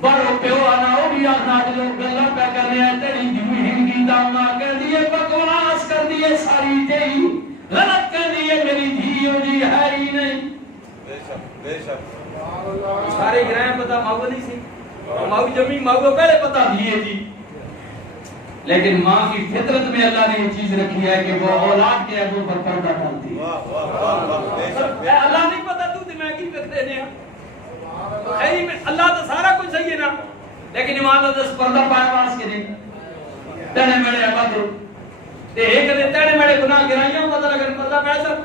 بڑو پیو آنا او بھی آکھنا جو گلاں پہ کر رہے ہیں تیری دی مہنگی دا ماں کہندی ہے بکواس کردی ہے ساری تیری غلط کہندی ہے میری دھی ہو جی ہے ہی نہیں بے شک سارے گراں پتہ ماں نہیں سی ماں جمی ماں کو پہلے پتہ دیے جی لیکن ماں کی فطرت میں اللہ نے یہ چیز رکھی ہے کہ وہ اولاد کے عیبوں پر پردہ ڈالتی ہے اللہ نہیں پتا تو میں کی کرتے ہیں خیری میں اللہ تو سارا کچھ صحیح ہے نا لیکن ایمان اللہ دس پردہ پایا واس کے نہیں تینے میرے عباد ہو تے ایک نے تینے میرے گناہ گرائیاں پتہ لگن پردہ پایا سر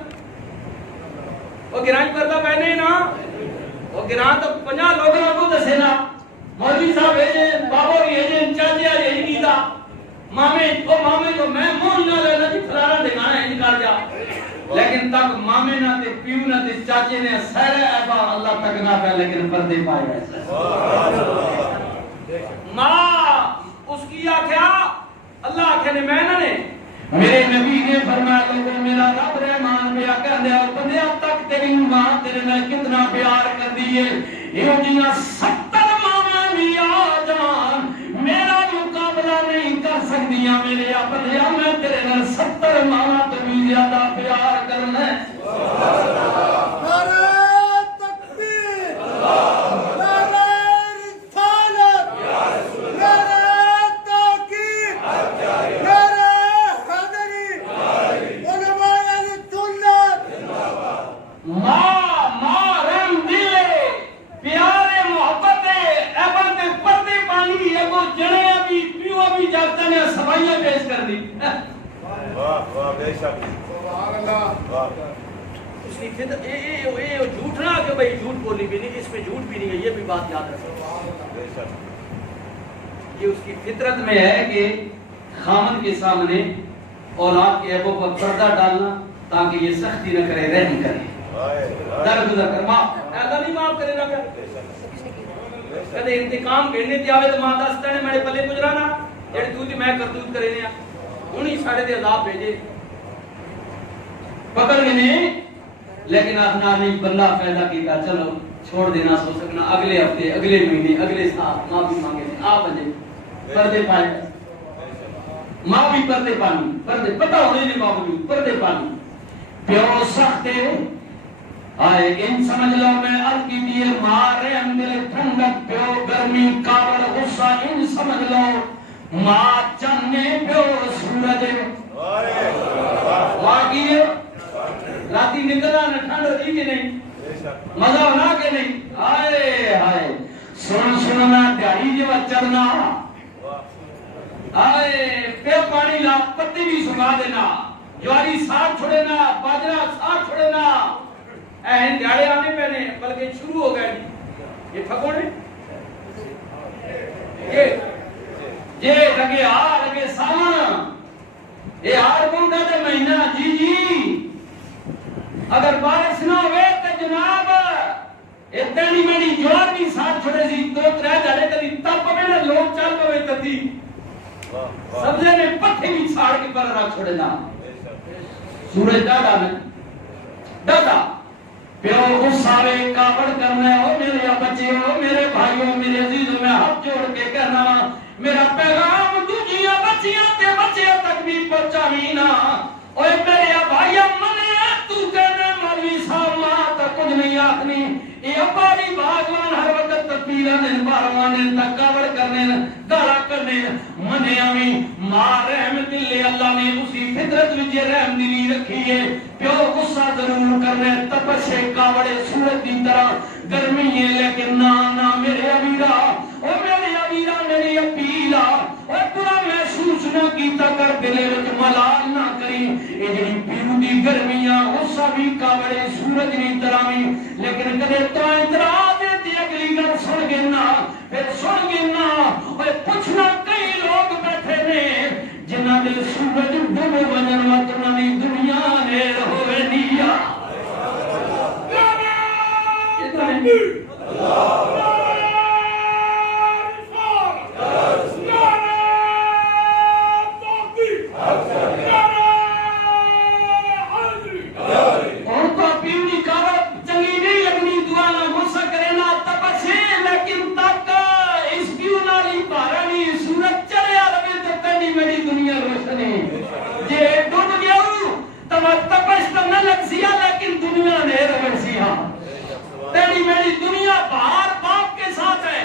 وہ گرائیں پردہ پہنے نا وہ گرائیں تو 50 لوگوں کو دسے نا مولوی صاحب ایجن بابا بھی ایجن چاچے آج ایجن کی دا مامے جو میں مون نہ لینا جی فلانا دکھانا ہے نکال جا لیکن تک مامے نہ تے پیو نہ تے چاچے نے سارے عیبا اللہ تک نہ پہ لیکن پردے پائے ایسا ماں اس کی آکھیا اللہ آکھے نے میں نے میرے نبی نے فرمایا لوگوں میرا رب رحمان پہ آکھا دیا بندے اب تک تیری ماں تیرے میں کتنا پیار کر دیئے یہ جینا 70 ماں بھی آ جان میرا مقابلہ نہیں کر سکتیاں میرے اپنیا میں تیرے نال 70 ماں تو بھی زیادہ پیار کرنا ہے نعرہ تکبیر نعرہ رسالت نعرہ تحقیق نعرہ حیدری علماء اہل سنت ماں رحم دلے پیارے محبت ایبن تے پردے پانی ایگو جنے ابھی پیو ابھی جاتا نے سوائیاں پیش کر دی واہ بے شک سبحان اللہ اس کی خدمت یہ جھوٹ نہ کہ بھئی جھوٹ بولی بھی نہیں اس میں جھوٹ بھی نہیں ہے یہ بھی بات یاد رکھو بے شک یہ اس کی فطرت میں ہے کہ خامن کے سامنے اولاد کے عیبوں پر پردہ ڈالنا تاکہ یہ سختی نہ کرے رحم کرے درگزر کر معاف اللہ نہیں معاف کرے نہ کرے کدے انتقام گھڑنے تے آوے تو ماں دستا نے میرے پلے گزرانا جڑی تو تے میں کرتوت کرے نے ہن ہی سارے تے عذاب بھیجے پکڑ کے نہیں لیکن آخنا نہیں بندہ پیدا کیتا چلو چھوڑ دینا سو سکنا اگلے ہفتے اگلے مہینے اگلے سال ماں بھی مانگے آپ بجے پردے پائے ماں بھی پردے پانی پردے پتہ ہونے نے باوجود پردے پانی پیو سختے آئے ان سمجھ لو میں عرض کی دیئے مارے اندر ٹھنڈک پیو گرمی کابل غصہ ان سمجھ لو ماں چننے پیو سورج واقعی راتی نکلا نہ ٹھنڈ دی کہ نہیں مزہ ہونا کہ نہیں آئے آئے سننا دیاری جو چرنا آئے پیو پانی لا پتی بھی سکھا دینا جواری ساتھ چھوڑے نا باجرہ ساتھ چھوڑے نا اہن دیاڑے آنے پہنے بلکہ شروع ہو گئے یہ پھکوڑے یہ لگے لگے سامان یہ بونڈا دے مہینہ جی جی اگر بارش نہ ہوئے تو جناب اتنی میری جوار بھی ساتھ چھوڑے سی دو ترہ جالے کدی تب پوے نا لوگ چل پوے تتی سبزے نے پتھے بھی چھاڑ کے پر رکھ چھوڑے نا سورج ڈاڈا میں ڈاڈا پیو غصہ کابڑ کرنا ہو میرے بچے ہو میرے بھائیوں میرے عزیزوں میں ہاتھ جوڑ کے کہنا میرا پیغام دوجیاں بچیاں تے بچے تک بھی پہنچاوینا اوے میرے بھائیوں منے تو کہنا مولوی صاحب ماں تا کچھ نہیں آخنی یہ باری باغوان ہر وقت تکبیرہ دن باروان دن تکاوڑ کرنے گالا کرنے منے آمین ماں رحم دل اللہ نے اسی فطرت وچے رحم دلی رکھی ہے پیو غصہ ضرور کرنے تپشے کاوڑے سورت دی طرح گرمی ہے لیکن نہ میرے ابیرہ او میرے ابیرہ میری ابیر تپش تو نہ لگ سیا لیکن دنیا نے رہ سیا تیری میری دنیا باہر باپ کے ساتھ ہے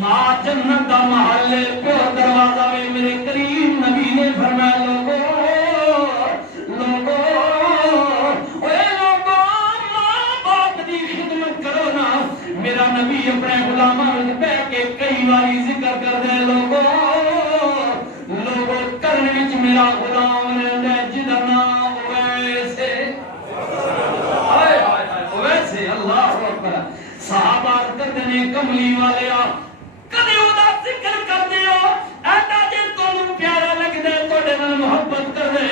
ماں جنت دا محل پہ دروازہ میں میرے کریم نبی نے فرمایا لوگوں میرا نبی اپنے غلاماں وچ بیٹھ کے کئی باری ذکر کر دے لوگوں کرن وچ میرا غلام رہندا جدا نام ویسے ہائے ہائے ہائے ویسے اللہ اکبر صحابہ کردے نے کملی والیا کدی او دا ذکر کر دیو ایڈا جے تانوں پیارا لگدا تواڈے نال محبت کردے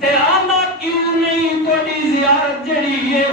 تے آندا کیوں نہیں تواڈی زیارت جڑی ہے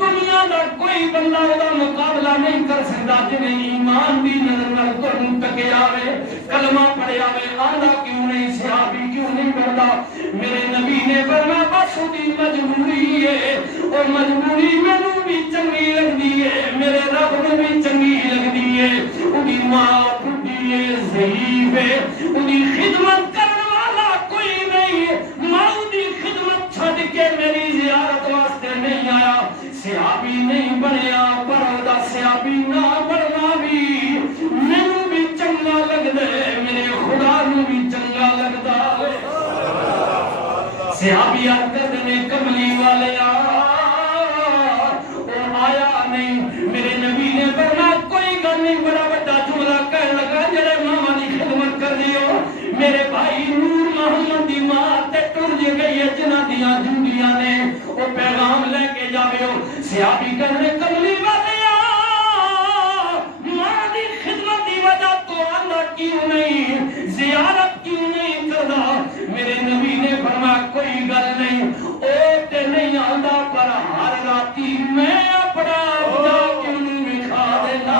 دنیا دا کوئی بندہ دا مقابلہ نہیں کر سکتا جنہیں ایمان دی نظر نال تانوں تکے آوے کلمہ پڑھے آوے آندا کیوں نہیں صحابی کیوں نہیں بندا میرے نبی نے فرمایا بس دی مجبوری ہے اور مجبوری مینوں بھی چنگی لگدی ہے میرے رب نوں بھی چنگی لگدی ہے اودی ماں بڈھی ہے ضعیف ہے اودی خدمت کرن والا کوئی نہیں ماں دی خدمت چھڈ کے میری زیارت واسطے نہیں آیا صحابی نہیں بنیا پر دا صحابی نہ بننا بھی مینوں بھی چنگا لگدا ہے میرے خدا نوں بھی چنگا لگدا ہے صحابی کردے نے کملی والے آیا نہیں میرے نبی نے فرمایا کوئی گل نہیں بڑا بڑا جملہ کہنے لگا جڑے ماما دی خدمت کر دیو میرے بھائی نور محمد دی ماں تے ٹر گئی ہے جنہاں دیاں جھنڈیاں نے او پیغام لے کے جاویو صحابی کہنے کملی والے ماں دی خدمت دی وجہ تو اللہ کیوں نہیں زیارت کیوں نہیں کردا میرے نبی نے فرمایا کوئی گل نہیں او تے نہیں آندا پر ہر راتی میں اپنا خدا کیوں نہیں کھا دینا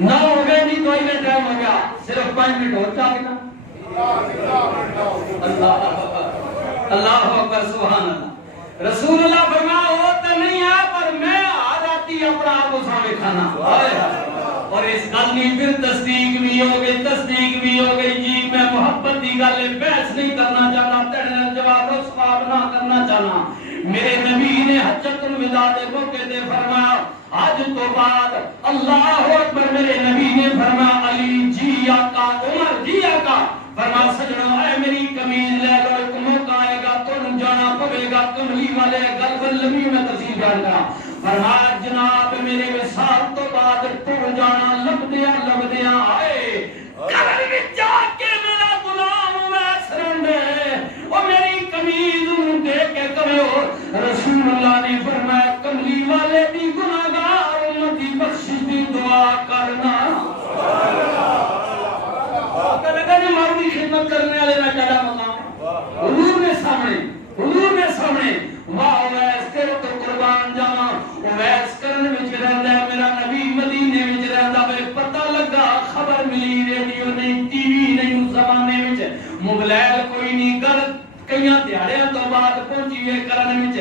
نہ ہو گئے نہیں تو ہی ٹائم ہو گیا صرف 5 منٹ اور چاہیے اللہ اکبر سبحان اللہ رسول اللہ فرمایا ہوتا نہیں ہے پر میں آجاتی اپنا آپ کو سامنے کھانا اور اس گل کی پھر تصدیق بھی ہو گئی جی میں محبت کی گل بحث نہیں کرنا چاہتا تیرے جواب و سوال نہ کرنا چاہنا میرے نبی نے حجۃ الوداع دے موقع تے فرمایا آج تو بعد اللہ اکبر میرے نبی نے فرمایا علی جی آقا عمر جی آقا فرمایا سجنوں اے میری قمیض لے لو ایک موقع آئے گا تم جانا پڑے گا کملی والے گل لمبی میں تفصیل بیان کرا فرمایا جناب میرے وصال تو بعد ٹر جانا لبدیاں آئے گھر وچ جا کے میرا غلام ویس رہندے او میری قمیض نوں دے کے کہو رسول اللہ نے فرمایا کملی والے دی گناہگار امت دی بخشش دی دعا کرنا کہنے مردی خدمت کرنے والے میں کہا مقام حضور نے سامنے واہ ویس تیرے تو قربان جانا ویس کرنے وچ رہندا ہے میرا نبی مدینے وچ رہندا ہے پتہ لگا خبر ملی ریڈیو نہیں ٹی وی نہیں اس زمانے وچ موبائل کوئی نہیں گل کئیاں دیہاڑیاں تو بعد پہنچی ہے کرن وچ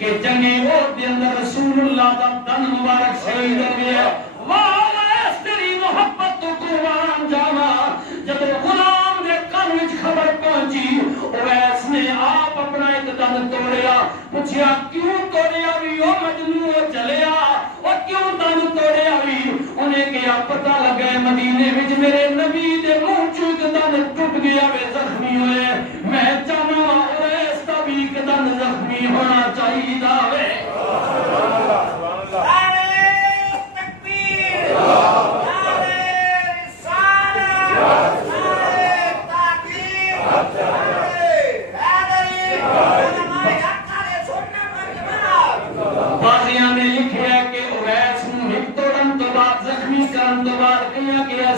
کہ جنگی عہد دے اندر رسول اللہ دا تن مبارک شہید ہو گیا واہ ویس تیری محبت تو قربان جانا جب غلام دے کن وچ خبر پہنچی ویس نے آپ اپنا ایک دن توڑیا پوچھیا کیوں توڑیا بھی او مجنون چلیا اور کیوں دن توڑیا بھی انہیں کیا پتہ لگا مدینے وچ میرے نبی دے منہ چوں ایک دن ٹوٹ گیا وے زخمی ہوئے میں چاہنا ویس دا بھی ایک دن زخمی ہونا چاہیے وے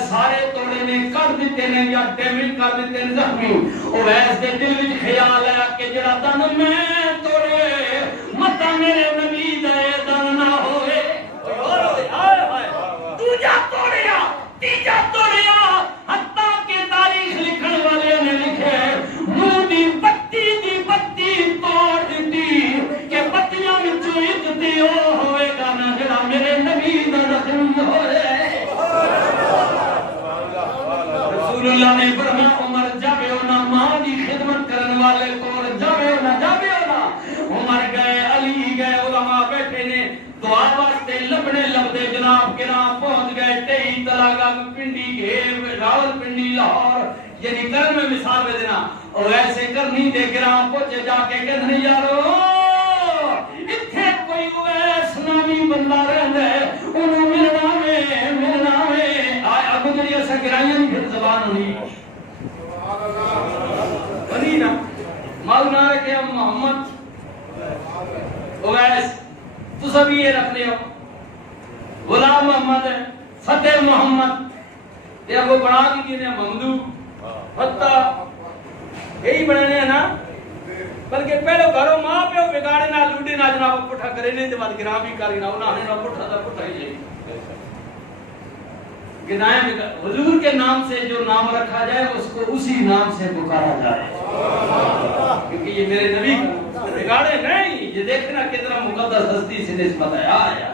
سارے توڑے نے کر دیتے نے یا ڈیمیج کر دیتے نے زخمی اویس دے دل وچ خیال ہے کہ جڑا دن میں توڑے متا میرے نبی دے دن نہ ہوئے دوجا توڑیا تیجا توڑیا حتیٰ کہ تاریخ لکھن والے نے لکھے منہ دی بتی توڑ دیتی کہ بتیاں رسول اللہ نے فرمایا عمر جاوے ہونا ماں کی خدمت کرنے والے کو جاوے ہونا عمر گئے علی گئے علماء بیٹھے نے دعا واسطے لبنے لبدے جناب گراں پہنچ گئے 23 طلاقہ پنڈی گھیر راول پنڈی لاہور یعنی کرن میں مثال دے دینا اور ایسے کرنی دے گراں پہنچے جا کے کہنے یارو اتھے کوئی ویس نامی بندہ رہن ہے انہوں ملنا میں آئے ابو جنی ایسا گرائیاں نہیں پھر زبان ہونی بنی نا مولانا رکھے محمد اویس تو سب یہ رکھ لے ہو غلام محمد ہے فتح محمد یہ کو بنا کی کینے محمدو فتح یہی بنانے ہیں نا بلکہ پہلو گھروں ماں پہ بگاڑے نہ لوٹے نہ جناب پٹھا کرے نہیں تو بعد گرام بھی کاری نہ انہوں نے پٹھا تھا پٹھا ہی جائے گنائیں حضور کے نام سے جو نام رکھا جائے اس کو اسی نام سے پکارا جائے کیونکہ یہ میرے نبی بگاڑے نہیں یہ دیکھنا کتنا مقدس ہستی سے نسبت ہے آیا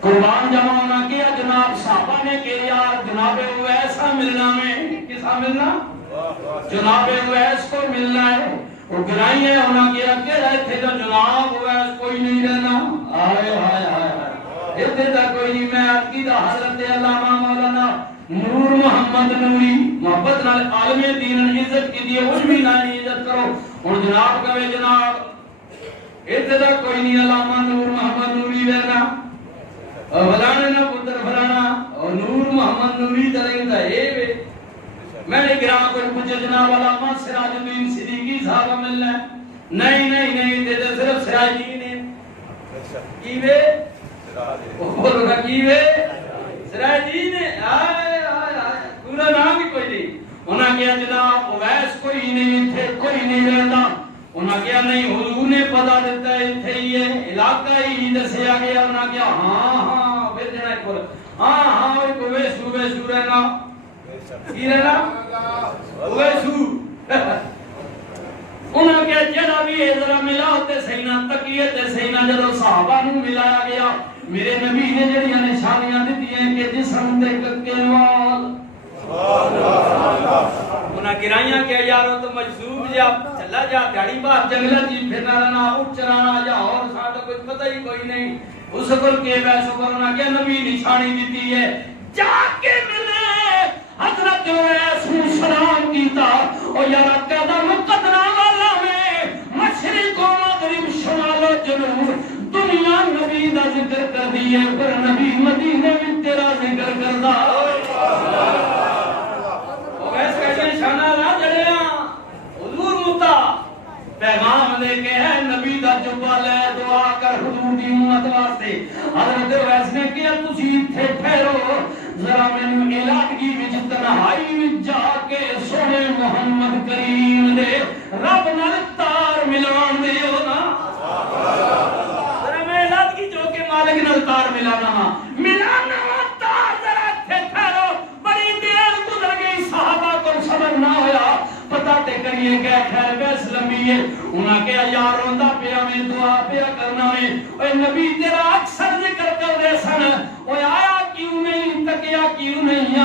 قربان جمع ہونا کیا جناب صحابہ نے کہ یار جناب اویسا ملنا میں کسا ملنا جناب اویس کو ملنا ہے وہ گرائی ہے ہونا کیا کہ رہے تھے جو جناب اویس کوئی نہیں رہنا آئے آئے آئے ابتدا کوئی نہیں میں عقیدہ حضرت علامہ مولانا نور محمد نوری محبت نال عالم دین عزت کی دیئے علمی نالی عزت کرو اور جناب کبھی جناب ابتدا کوئی نہیں علامہ نور محمد نوری رہنا اور فلانے نہ پتر فلانا اور نور محمد نوری درہی دا اے بے میں نے گراہ کوئی پوچھے جناب علامہ سراج الدین صدیقی صاحبہ ملنا ہے نہیں دیتے صرف سراج الدین ہے کی بے بولو گا کی وے سراج الدین آئے پورا نام ہی کوئی نہیں انہاں کیا جناب اویس کوئی نہیں تھے کوئی نہیں رہتا انہاں کیا نہیں حضور نے پتا دیتا ہے تھے یہ علاقہ ہی دسیا گیا انہاں کیا ہاں پھر دینا ایک بول ہاں اویسو رہنا کی رہنا اویسو انہاں کیا جڑا بھی ہے ذرا ملا ہوتے سینہ تقیت سینہ جدو صحابہ نو ملایا گیا میرے نبی نے جڑیاں نشانیاں دیتی ہیں کہ جسم تے ککے وال انہاں گرائیاں کیا یارو تو مجذوب جا چلا جا دیاڑی باہر جنگلہ جی پھرنا رہنا اٹھ چرانا جا اور ساتھ کچھ پتہ ہی کوئی نہیں اس کل کے ویسو پر انہاں کیا نبی نشانی دیتی ہے جا کے ملے حضرت ویسو سلام کیتا اور یارا قیدہ مقدرہ والا میں مشرق و مغرب شمال و جنوب دنیا نبی دا ذکر کر دیئے پر نبی مدینے میں تیرا ذکر کر دا ویس کیسے شانہ رہا جڑیاں حضور متا پیغام دے کے ہے نبی دا جبہ لے دعا کر حضور دی امت واسطے حضرت ویس نے کیا تسی تھے ٹھہرو ذرا میں علاقی وچ تنہائی وچ جا کے سونے محمد کریم دے رب نال تار ملوان دے ہو نا ذرا میں علاقی جو کہ مالک نال تار ملانا تار ذرا تھے ٹھہرو بڑی دیر گزر گئی صحابہ کو صبر نہ ہویا پتہ تے کریے گئے خیر بیس لمبی ہے انہاں کیا یار ہوندہ پیا میں دعا پیا کرنا میں اے نبی تیرا اکثر ذکر کر دے سن اے آیا کیوں نہیں تکیا کیوں نہیں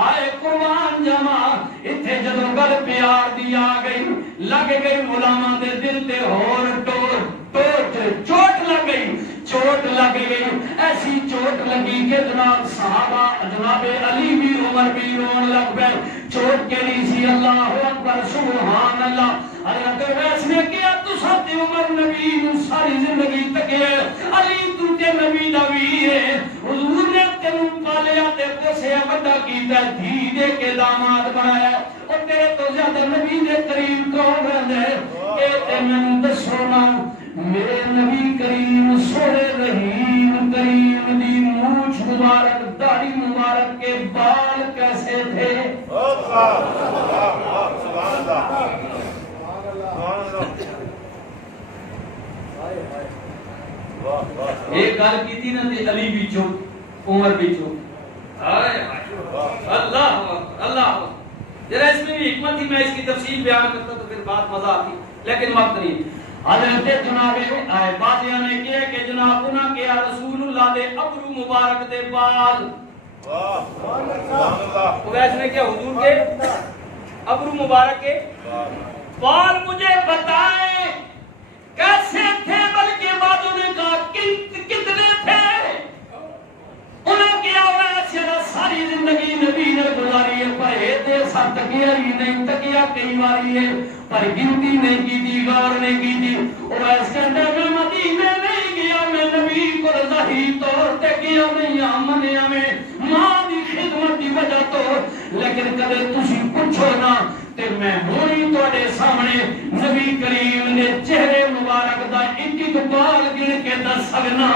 آئے قربان جمع اتھے جدو گل پیار دی آگئی لگ گئی غلاماں دے دل تے ہور چوٹ لگ گئی ایسی چوٹ لگی کہ جناب صحابہ جناب علی بھی عمر بھی رون لگ گئے چوٹ کے لیے سی اللہ اکبر سبحان اللہ حضرت ویس نے کیا تو ساتھ عمر نبی ساری زندگی تکے علی تو تے نبی نبی ہے حضور نے تینوں پالیا تے پوسے بڑا کیتا دھی دے کے داماد بنایا اور تیرے تو زیادہ نبی دے قریب کون رہندے اے تے میں دسو نا میرے نبی کریم سورے رحیم کریم دی مونچھ مبارک داڑھی مبارک کے بال کیسے تھے ایک گل کی تھی نا تے علی بھی چوک عمر بھی چوک اللہ ذرا اس میں بھی حکمت تھی میں اس کی تفصیل بیان کرتا تو پھر بات مزہ آتی لیکن وقت نہیں حضرت جناب بازیاں نے کیا کہ جناب انہاں کیا رسول اللہ دے ابرو مبارک دے بال اویس نے کیا حضور کے ابرو مبارک کے بال مجھے بتائیں کیسے تھے، بلکہ بعدوں نے کہا کتنے تھے؟ انہوں کیا اویس ساری زندگی نبی نے گزاری ہے، پر ایتے سا تکیہ ہی نہیں، تکیہ کئی باری ہے پر گنتی نہیں کی تھی، غور نہیں کی تھی۔ اویس کہتے میں مدینے نہیں گیا، میں نبی کو ظاہری طور تے گیا نہیں، آمنے ہمیں ماں دی خدمت دی وجہ تو، لیکن کدے تسی پوچھو نا تے میں ہوئی توڑے سامنے نبی کریم نے چہرے مبارک دا ایک ایک بال گن کے دس سکنا۔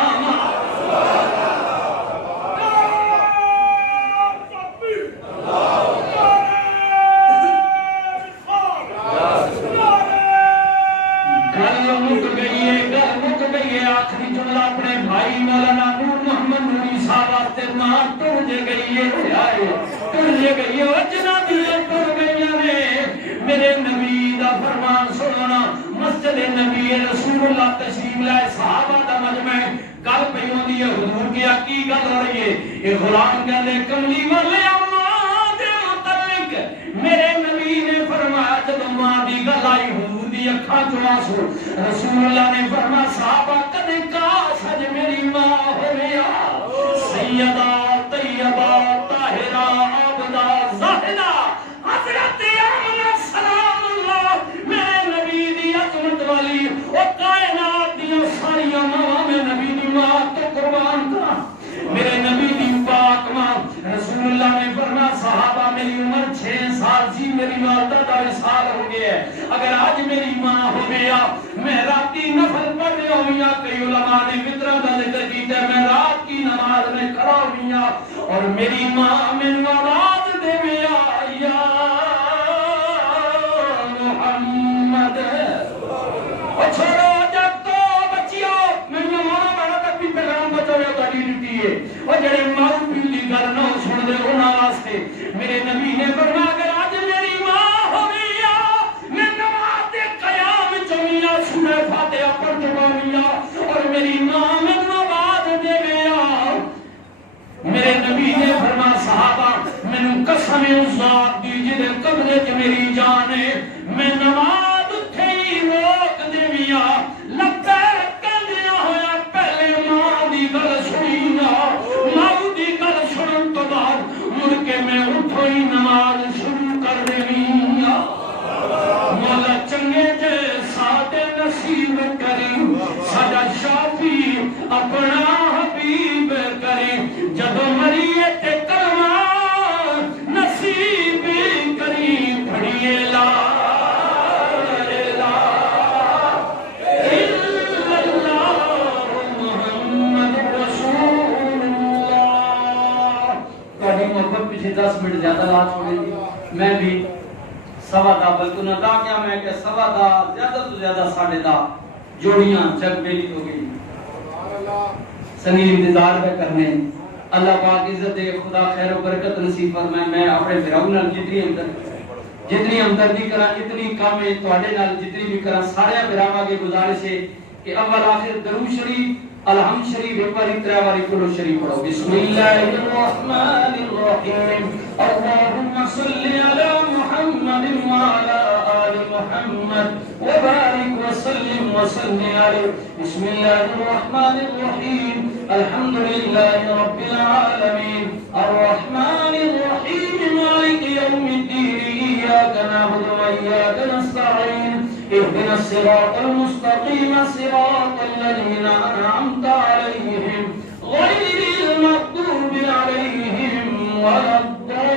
آخری جملہ اپنے بھائی مولانا نور محمد نوری صاحب واسطے ماں ترجے گئی ہے، ترجے گئی ہے، وچنا دلے تر گئی ہے۔ میرے نبی دا فرمان سننا، مسجد نبی رسول اللہ تشریف لائے، صحابہ دا مجمع گل پہ ہوندی ہے، حضور کیا کی گل ہو رہی ہے؟ یہ غلام کہتے کملی والے اللہ دے متعلق میرے نبی نے فرمایا جب ماں دی گل آئی حضور دی اکھاں چوں آنسو، رسول اللہ نے فرمایا صحابہ کدے کاش اج میری ماں ہویا سیدہ طیبہ طاہرہ عابدہ زاہدہ حضرت آمنہ سلام اللہ میرے نبی دی عظمت والی او کائنات دی ساری ماں میں نبی دی ماں تو قربان تھا، میرے نبی دی پاک ماں۔ رسول اللہ نے فرمایا صحابہ میری عمر 6 سال سی، میری والدہ دا وصال ہو گیا ہے، اگر آج میری ماں ہو گیا میں راتی نفل پڑھ رہا ہوں، یا کئی علماء نے وطرہ کا ذکر کیتا ہے میں رات کی نماز میں کھڑا ہوں اور میری ماں میں آواز دے گیا یا محمد، اور چھوڑو جب تو بچیو میں ماں بڑا تک بھی پیغام بچویا تاری دیتی ہے، اور جڑے ماں پیلی گل نہ سن دے انہاں واسطے میرے نبی نے فرمایا اگر آج میری ماں ہو گیا میں نماز دے قیام چویا سورہ فاتحہ پڑھ چکا اور میری ماں میں آواز دے گیا، میرے نبی نے فرمایا صحابہ میں قسم اس ذات دی جدے قبضے چ میری جان ہے میں نماز اٹھے ہی روک دیویا لبیک کہندیا ہویا پہلے ماں دی گل سنی نا، ماں دی گل سنن تو بعد مڑ کے میں اٹھو ہی نماز شروع کر دیویا۔ مولا چنگے جے سادے نصیب کریں ساڈا شافی اپنا حبیب کریں، جب مریے تے کلمہ نصیب کریں، پڑھیے لا الہ الا اللہ محمد رسول اللہ۔ تہاڈی محبت پیچھے 10 منٹ زیادہ لا چھوڑے گی، میں بھی سوا دا بلکہ نہ دا کیا میں کہ سوا دا زیادہ تو زیادہ ساڑھے دا جوڑیاں جگ بیلی ہو گئی، سنی انتظار پہ کرنے اللہ پاک عزت دے خدا خیر و برکت نصیب فرمائے۔ میں اپنے بھراؤں نال جتنی ہمدردی کرا جتنی کام ہے تواڈے نال جتنی بھی کرا سارے بھراواں کے گزارش ہے کہ اول آخر درود شریف الحمد شریف ایک بار اترا باری کلو شریف پڑھو۔ بسم اللہ الرحمن الرحیم اللہم صلی علی محمد وعلی آل محمد وبارک وسلم وسلم علیہ۔ بسم اللہ الرحمن الرحیم الحمدللہ رب العالمین الرحمن الرحیم مالک یوم الدین ایاک نعبد وایاک نستعین اهدنا الصراط المستقيم صراط الذين أنعمت عليهم غير المغضوب عليهم ولا الضالين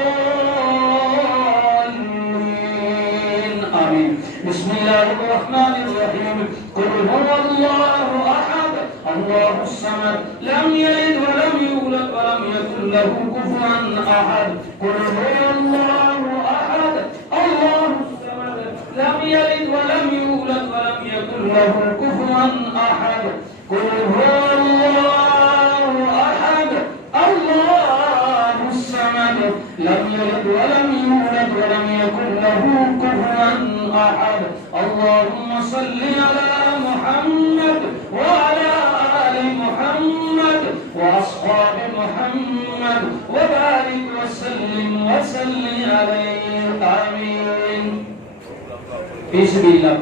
آمين۔ بسم الله الرحمن الرحيم قل هو الله أحد الله الصمد لم يلد ولم يولد ولم يكن له كفوا أحد قل هو الله أحد الله الصمد لم يلد ولم يولد ولم يكن له كفوا أحد قل هو الله أحد الله الصمد لم يلد ولم يولد ولم يكن له كفوا أحد۔ اللهم صل على محمد وعلى آل محمد وأصحاب محمد وبارك وسلم عليه آمين. في سبيل الله.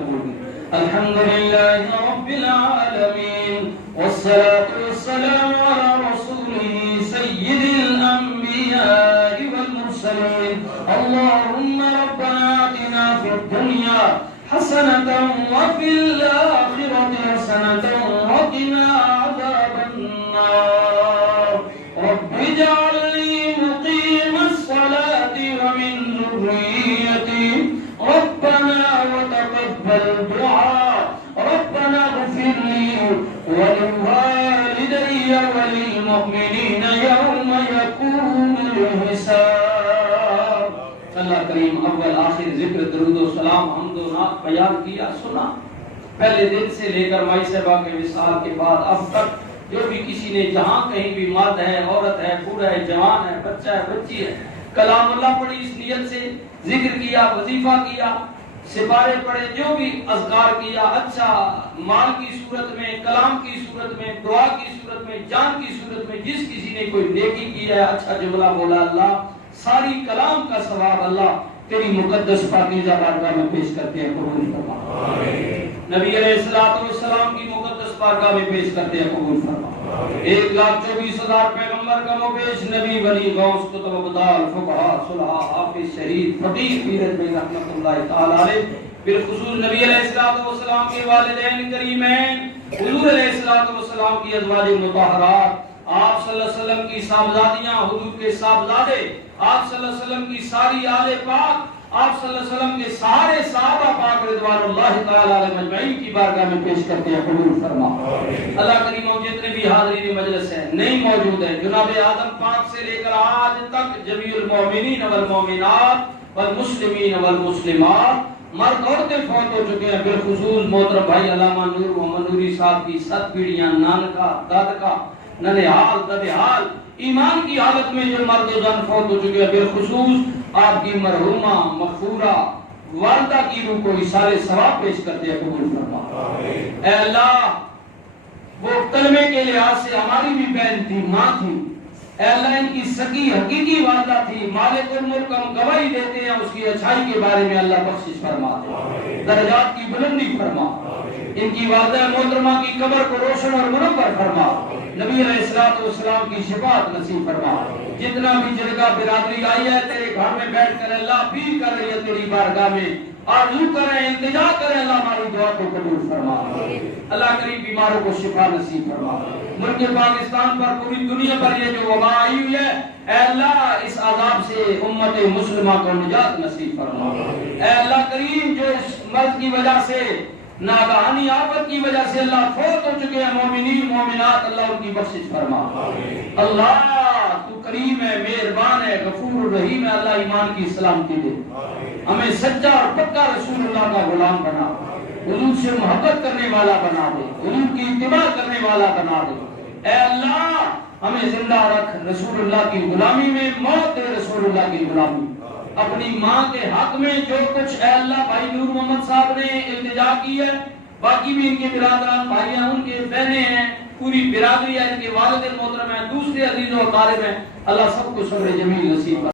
الحمد لله رب العالمين والصلاة والسلام على رسوله سيد الأنبياء والمرسلين. اللهم ربنا آتنا في الدنيا حسنة وفي الآخرة حسنة وقنا عذاب النار. رب اجعلني مقيم الصلاة ومن ذريتي ربنا وتقبل دعاء. ربنا اغفر لي ولوالدي وللمؤمنين يوم يقوم الحساب. اللہ کریم اول آخر ذکر درود و سلام حمد و نعت بیان کیا سنا. پہلے دن سے لے کر مائی صاحبہ کے وصال کے بعد اب تک جو بھی کسی نے جہاں کہیں بھی مرد ہے عورت ہے بوڑھا ہے جوان ہے بچہ ہے بچی ہے کلام اللہ پڑھی اس نیت سے ذکر کیا وظیفہ کیا سپارے پڑھے جو بھی اذکار کیا اچھا مال کی صورت میں کلام کی صورت میں دعا کی صورت میں جان کی صورت میں جس کسی نے کوئی نیکی کیا ہے اچھا جملہ بولا اللہ ساری کلام کا ثواب اللہ تیری مقدس پاکیزہ بارگاہ میں پیش کرتے ہیں قبول فرما. نبی علیہ السلام کی مقدس بارگاہ میں پیش کرتے ہیں قبول فرما. 1,24,000 پیغمبر کا مبیش نبی ولی غوث قطب ابدال فقہا صلحاء حافظ شہید فقیر پیرت میں رحمت اللہ تعالی علیہ بالخصوص نبی علیہ السلام کے والدین کریمین حضور علیہ السلام کی ازواج مطہرات آپ صلی اللہ علیہ وسلم کی صاحبزادیاں حضور کے صاحبزادے آپ صلی اللہ علیہ وسلم کی ساری آل پاک آپ صلی اللہ علیہ وسلم کے سارے صحابہ پاک رضوان اللہ تعالی علیہ مجمعین کی بارگاہ میں پیش کرتے ہیں قبول فرما. اللہ کریم جتنے بھی حاضرین مجلس ہیں نہیں موجود ہیں جناب آدم پاک سے لے کر آج تک جمیع المؤمنین والمؤمنات والمسلمین والمسلمات مرد عورتیں فوت ہو چکے ہیں بالخصوص محترم بھائی علامہ نور محمد نوری صاحب کی 7 پیڑیاں نانکا دادکا ننہال ددہال ایمان کی حالت میں جو مرد و زن فوت ہو چکے ہیں بالخصوص آپ کی مرحومہ مغفورہ والدہ کی روح کو اثار ثواب پیش کرتے ہیں قبول فرما. اے اللہ وہ کلمے کے لحاظ سے ہماری بھی بہن تھی ماں تھی اے اللہ ان کی سکی حقیقی والدہ تھی مالک الملک ہم گواہی دیتے ہیں اس کی اچھائی کے بارے میں اللہ بخشش فرما دے درجات کی بلندی فرما ان کی والدہ محترمہ کی قبر کو روشن اور منور فرما نبی علیہ السلام کی شفاعت نصیب فرما. جتنا بھی جرگہ برادری آئی ہے تیرے گھر میں بیٹھ کر اللہ اپیل کر رہی ہے تیری بارگاہ میں آرزو کریں التجا کریں اللہ ہماری دعا کو قبول فرما. اللہ کریم بیماروں کو شفا نصیب فرما. ملک پاکستان پر پوری دنیا پر یہ جو وبا آئی ہوئی ہے اے اللہ اس عذاب سے امت مسلمہ کو نجات نصیب فرما. اے اللہ کریم جو اس مرض کی وجہ سے ناگہانی آفت کی وجہ سے اللہ فوت ہو چکے ہیں مومنین مومنات اللہ ان کی بخشش فرما. اللہ تو کریم ہے مہربان ہے غفور رحیم ہے اللہ ایمان کی سلامتی دے ہمیں سچا اور پکا رسول اللہ کا غلام بنا حضور سے محبت کرنے والا بنا دے حضور کی اتباع کرنے والا بنا دے. اے اللہ ہمیں زندہ رکھ رسول اللہ کی غلامی میں موت دے رسول اللہ کی غلامی. اپنی ماں کے حق میں جو کچھ اے اللہ بھائی نور محمد صاحب نے التجا کی ہے باقی بھی ان کے برادران بھائی ہیں ان کے بہنیں ہیں پوری برادری ہے ان کے والد محترم ہیں دوسرے عزیز و اقارب ہیں اللہ سب کو صبر جمیل نصیب